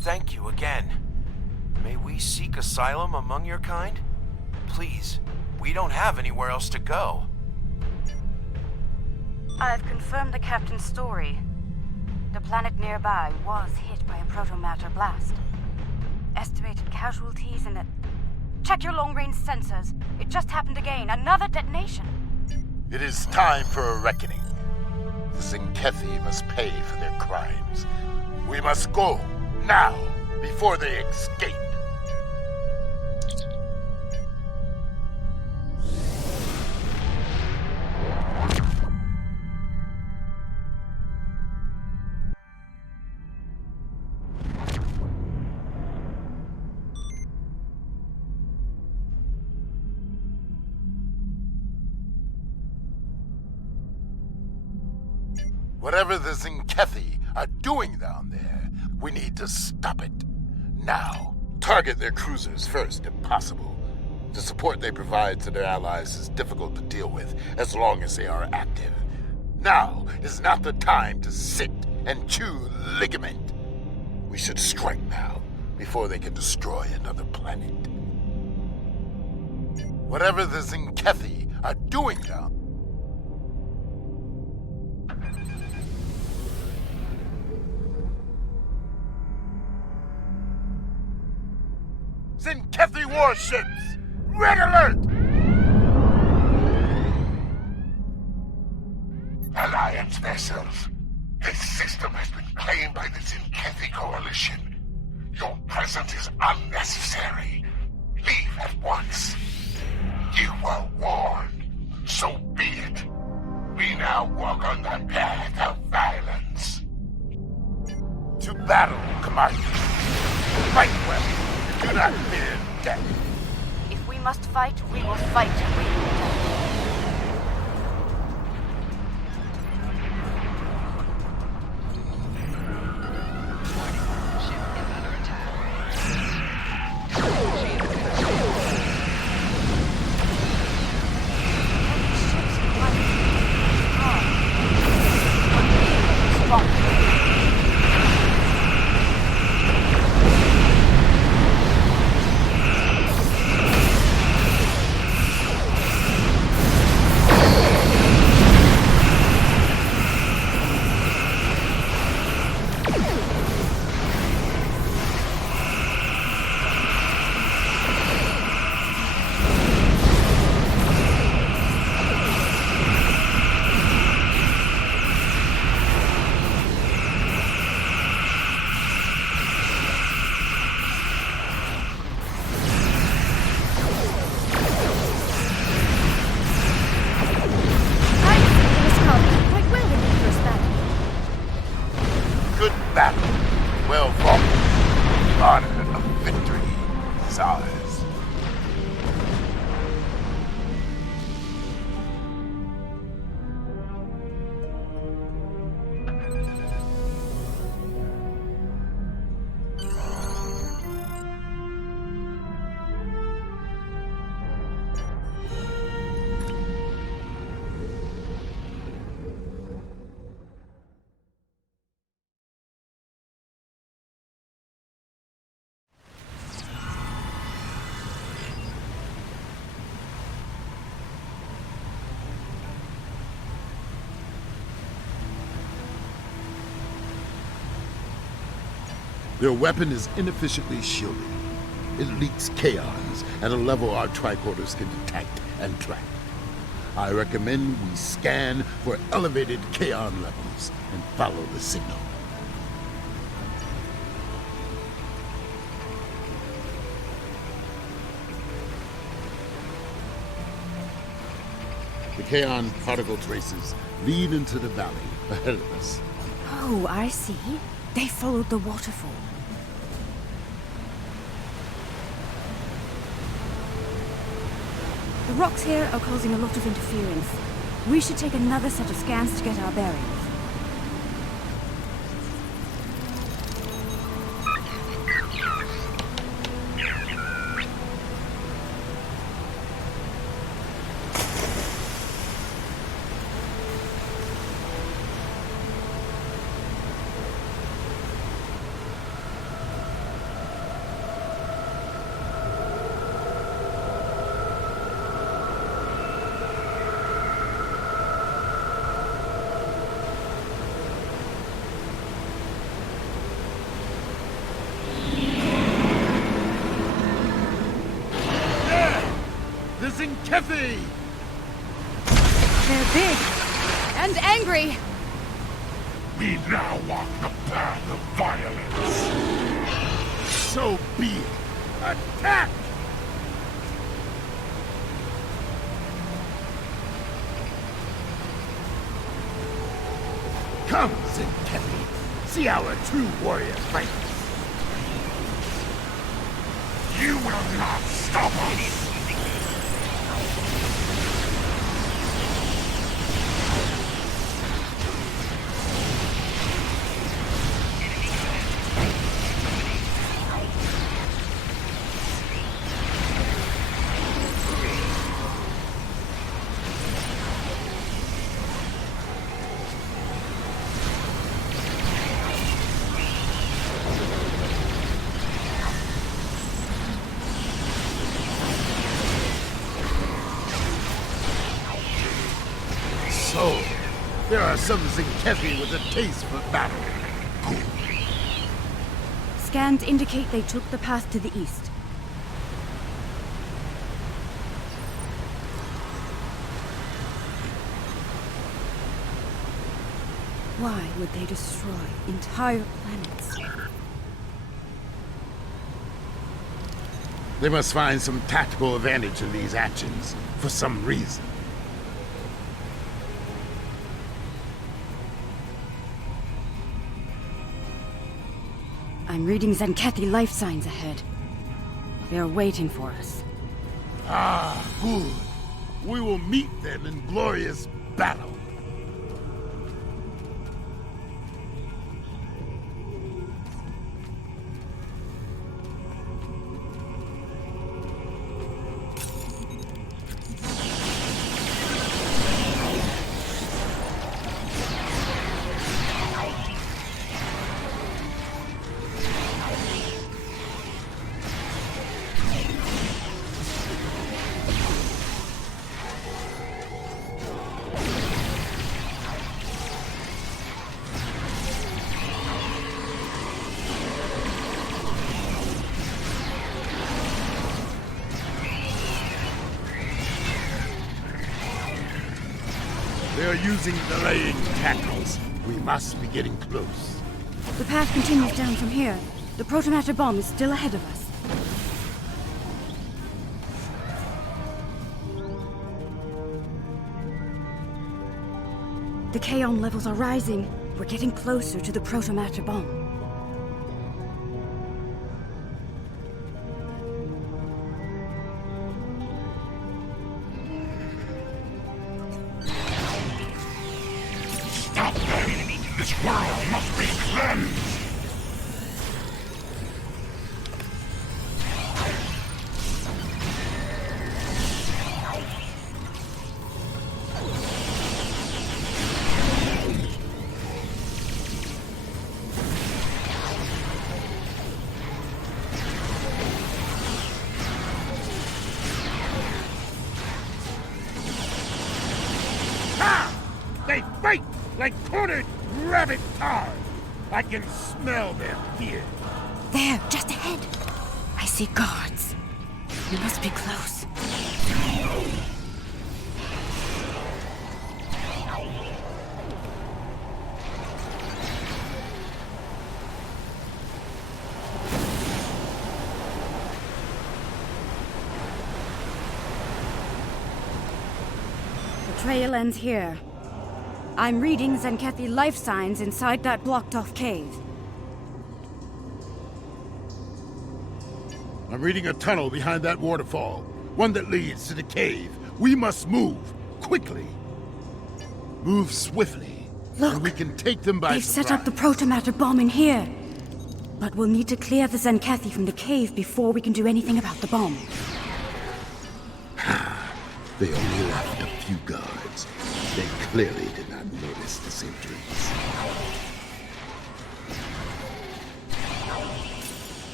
Thank you again. May we seek asylum among your kind? Please, we don't have anywhere else to go. I've confirmed the captain's story. The planet nearby was hit by a protomatter blast. Estimated casualties in it. Check your long-range sensors. It just happened again. Another detonation. It is time for a reckoning. The Zinkethi must pay for their crimes. We must go now, before they escape. Whatever the Zinkethi are doing down there, we need to stop it. Now. Target their cruisers first, if possible. The support they provide to their allies is difficult to deal with, as long as they are active. Now is not the time to sit and chew ligament. We should strike now, before they can destroy another planet. Whatever the Zinkethi are doing down Zinkethi warships! Red alert! Alliance vessels. This system has been claimed by the Zinkethi Coalition. Your presence is unnecessary. Leave at once. You were warned. So be it. We now walk on the path of violence. To battle, Commander. Fight well. Do not fear death. If we must fight, we will fight and we will die. Their weapon is inefficiently shielded. It leaks kaons at a level our tricorders can detect and track. I recommend we scan for elevated kaon levels and follow the signal. The kaon particle traces lead into the valley ahead of us. Oh, I see. They followed the waterfall. The rocks here are causing a lot of interference. We should take another set of scans to get our bearings. Kefi! They're big and angry. We now walk the path of violence. So be it. Attack! Come, Kefi. See our true warrior fight. You will not stop us. So, there are some Kefi with a taste for battle. Scans indicate they took the path to the east. Why would they destroy entire planets? They must find some tactical advantage in these actions, for some reason. I'm reading Zenkethi life signs ahead. They're waiting for us. Ah, good. We will meet them in glorious battle. They are using delaying tactics. We must be getting close. The path continues down from here. The protomatter bomb is still ahead of us. The kaon levels are rising. We're getting closer to the protomatter bomb. Stop them! This world must be cleansed! They fight like cornered rabbit tar. I can smell their fear. There, just ahead. I see guards. We must be close. The trail ends here. I'm reading Zenkethi life signs inside that blocked-off cave. I'm reading a tunnel behind that waterfall. One that leads to the cave. We must move. Quickly. Move swiftly. Look! And we can take them by They've surprise. set up the protomatter bomb in here. But we'll need to clear the Zenkethi from the cave before we can do anything about the bomb. They only left a few guards. They clearly did not notice the sentries.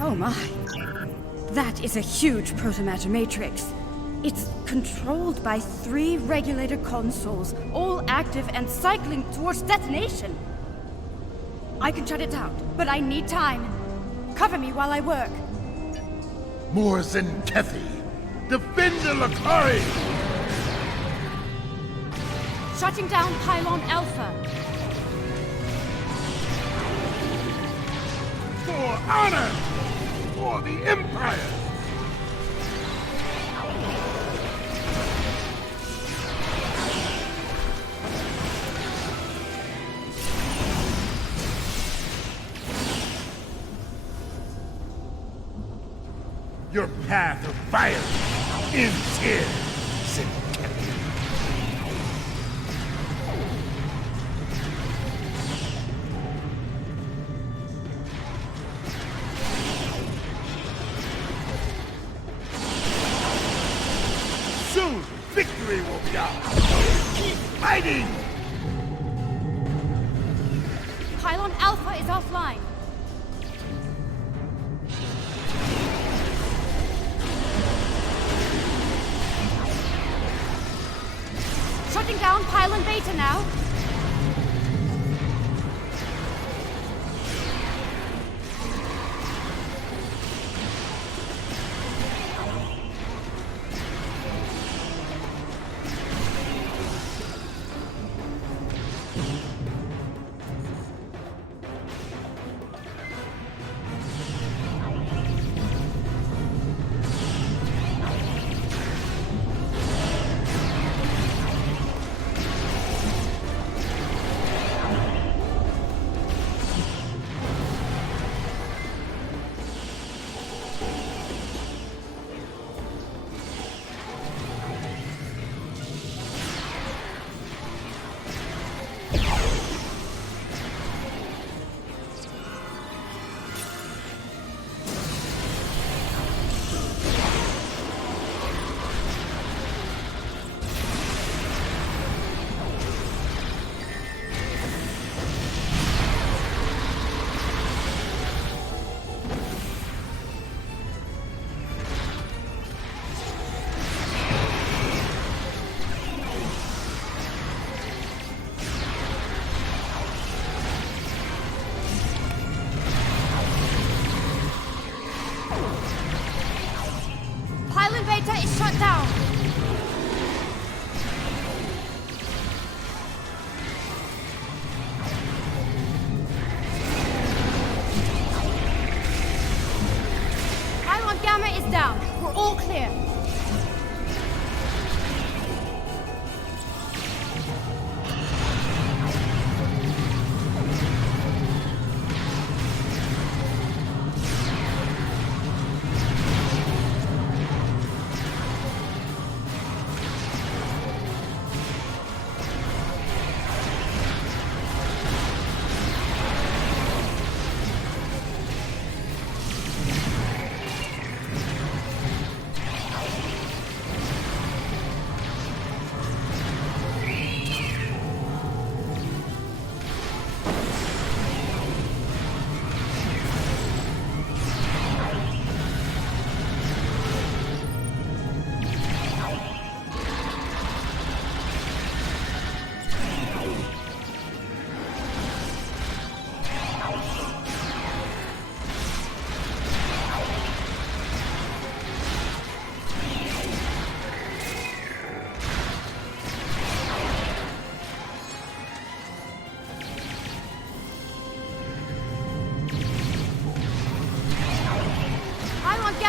Oh my. That is a huge protomatter matrix. It's controlled by 3 regulator consoles, all active and cycling towards detonation. I can shut it down, but I need time. Cover me while I work. More Zenkethi! Defend the Lukari! Shutting down Pylon Alpha. For honor! For the Empire! Your path of violence ends here, Zenkethi. Soon, victory will be ours. Keep fighting! Pylon Alpha is offline. Shutting down Pylon Beta now. Pylon Beta is shut down. Pylon Gamma is down. We're all clear.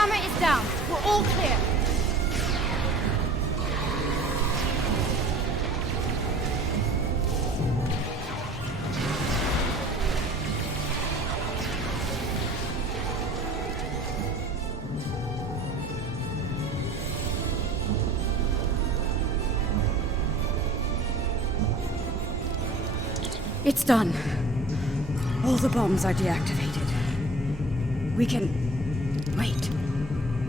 Jammer is down. We're all clear. It's done. All the bombs are deactivated. We can... Wait.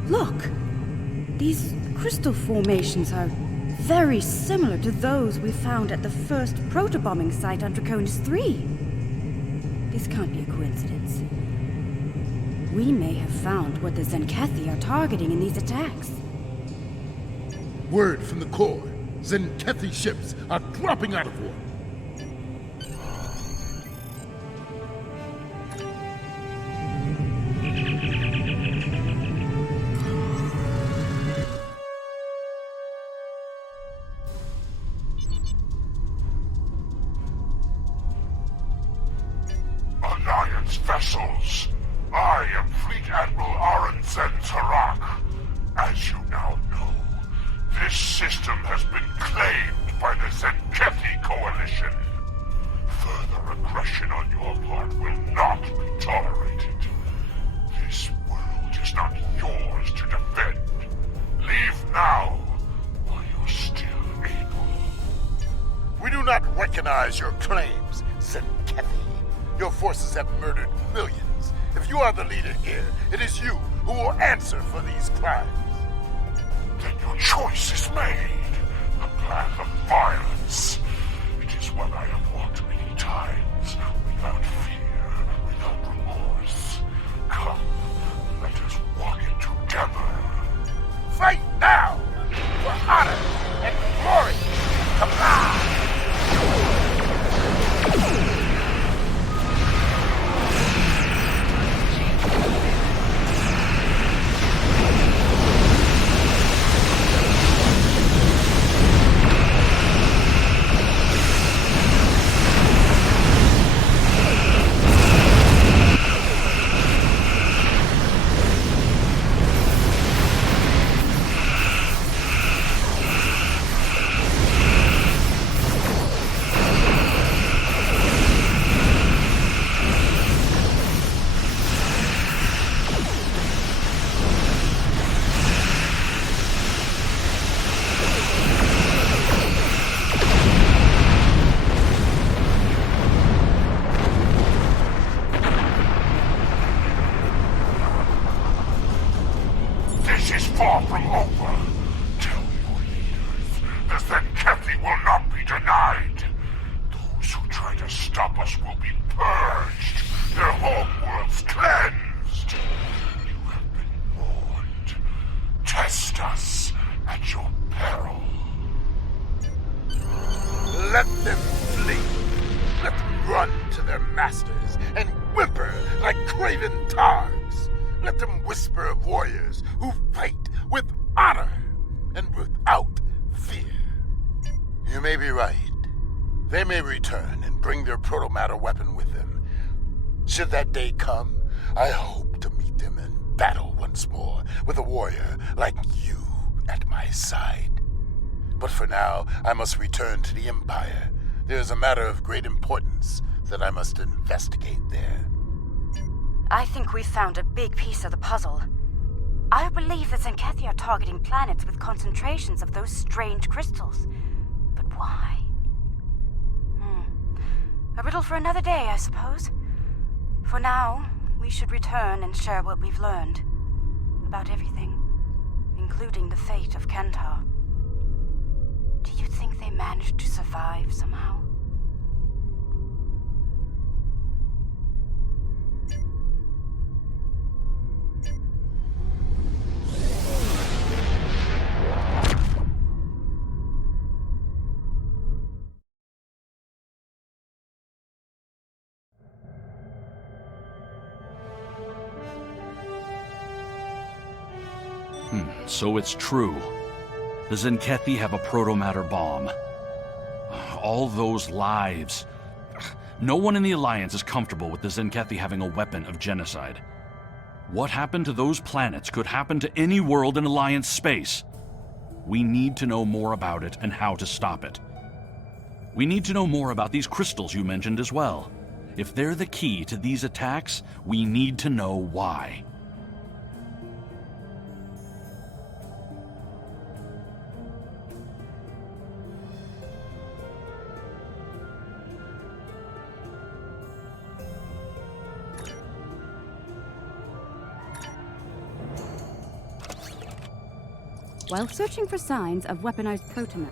Look! These crystal formations are very similar to those we found at the first protobombing site on Draconis 3. This can't be a coincidence. We may have found what the Zenkethi are targeting in these attacks. Word from the core. Zenkethi ships are dropping out of water. Alliance vessels. I am Fleet Admiral Arenzen Tarak. As you now know, this system has been claimed by the Zenkethi Coalition. Further aggression on your part will not be tolerated. This world is not yours to defend. Leave now, while you're still able. We do not recognize your claims, Zenkethi. Your forces have murdered millions. If you are the leader here, it is you who will answer for these crimes. Then your choice is made. The path of violence. It is one I have walked many times, without fear, without remorse. Come, let us walk it together. Fight now! For honor and glory! Come on! This is far from over. Tell your leaders the Zenkethi will not be denied. Those who try to stop us will be purged, their homeworlds cleansed. You have been warned. Test us at your peril. Let them flee. Let them run to their masters and whimper like craven targs. Let them whisper of warriors who fight with honor and without fear. You may be right. They may return and bring their protomatter weapon with them. Should that day come, I hope to meet them in battle once more with a warrior like you at my side. But for now, I must return to the Empire. There is a matter of great importance that I must investigate there. I think we've found a big piece of the puzzle. I believe the Zenkethi are targeting planets with concentrations of those strange crystals. But why? A riddle for another day, I suppose. For now, we should return and share what we've learned. About everything. Including the fate of Kentar. Do you think they managed to survive somehow? So it's true. The Zenkethi have a protomatter bomb. All those lives. No one in the Alliance is comfortable with the Zenkethi having a weapon of genocide. What happened to those planets could happen to any world in Alliance space. We need to know more about it and how to stop it. We need to know more about these crystals you mentioned as well. If they're the key to these attacks, we need to know why. While searching for signs of weaponized protomer.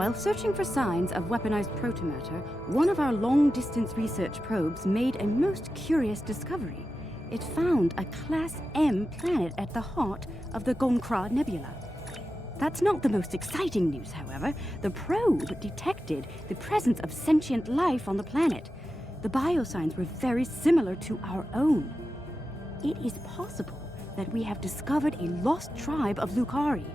While searching for signs of weaponized protomatter, one of our long-distance research probes made a most curious discovery. It found a Class M planet at the heart of the Gonkra Nebula. That's not the most exciting news, however. The probe detected the presence of sentient life on the planet. The biosigns were very similar to our own. It is possible that we have discovered a lost tribe of Lukari.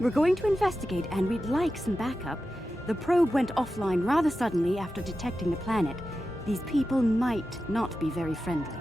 We're going to investigate, and we'd like some backup. The probe went offline rather suddenly after detecting the planet. These people might not be very friendly.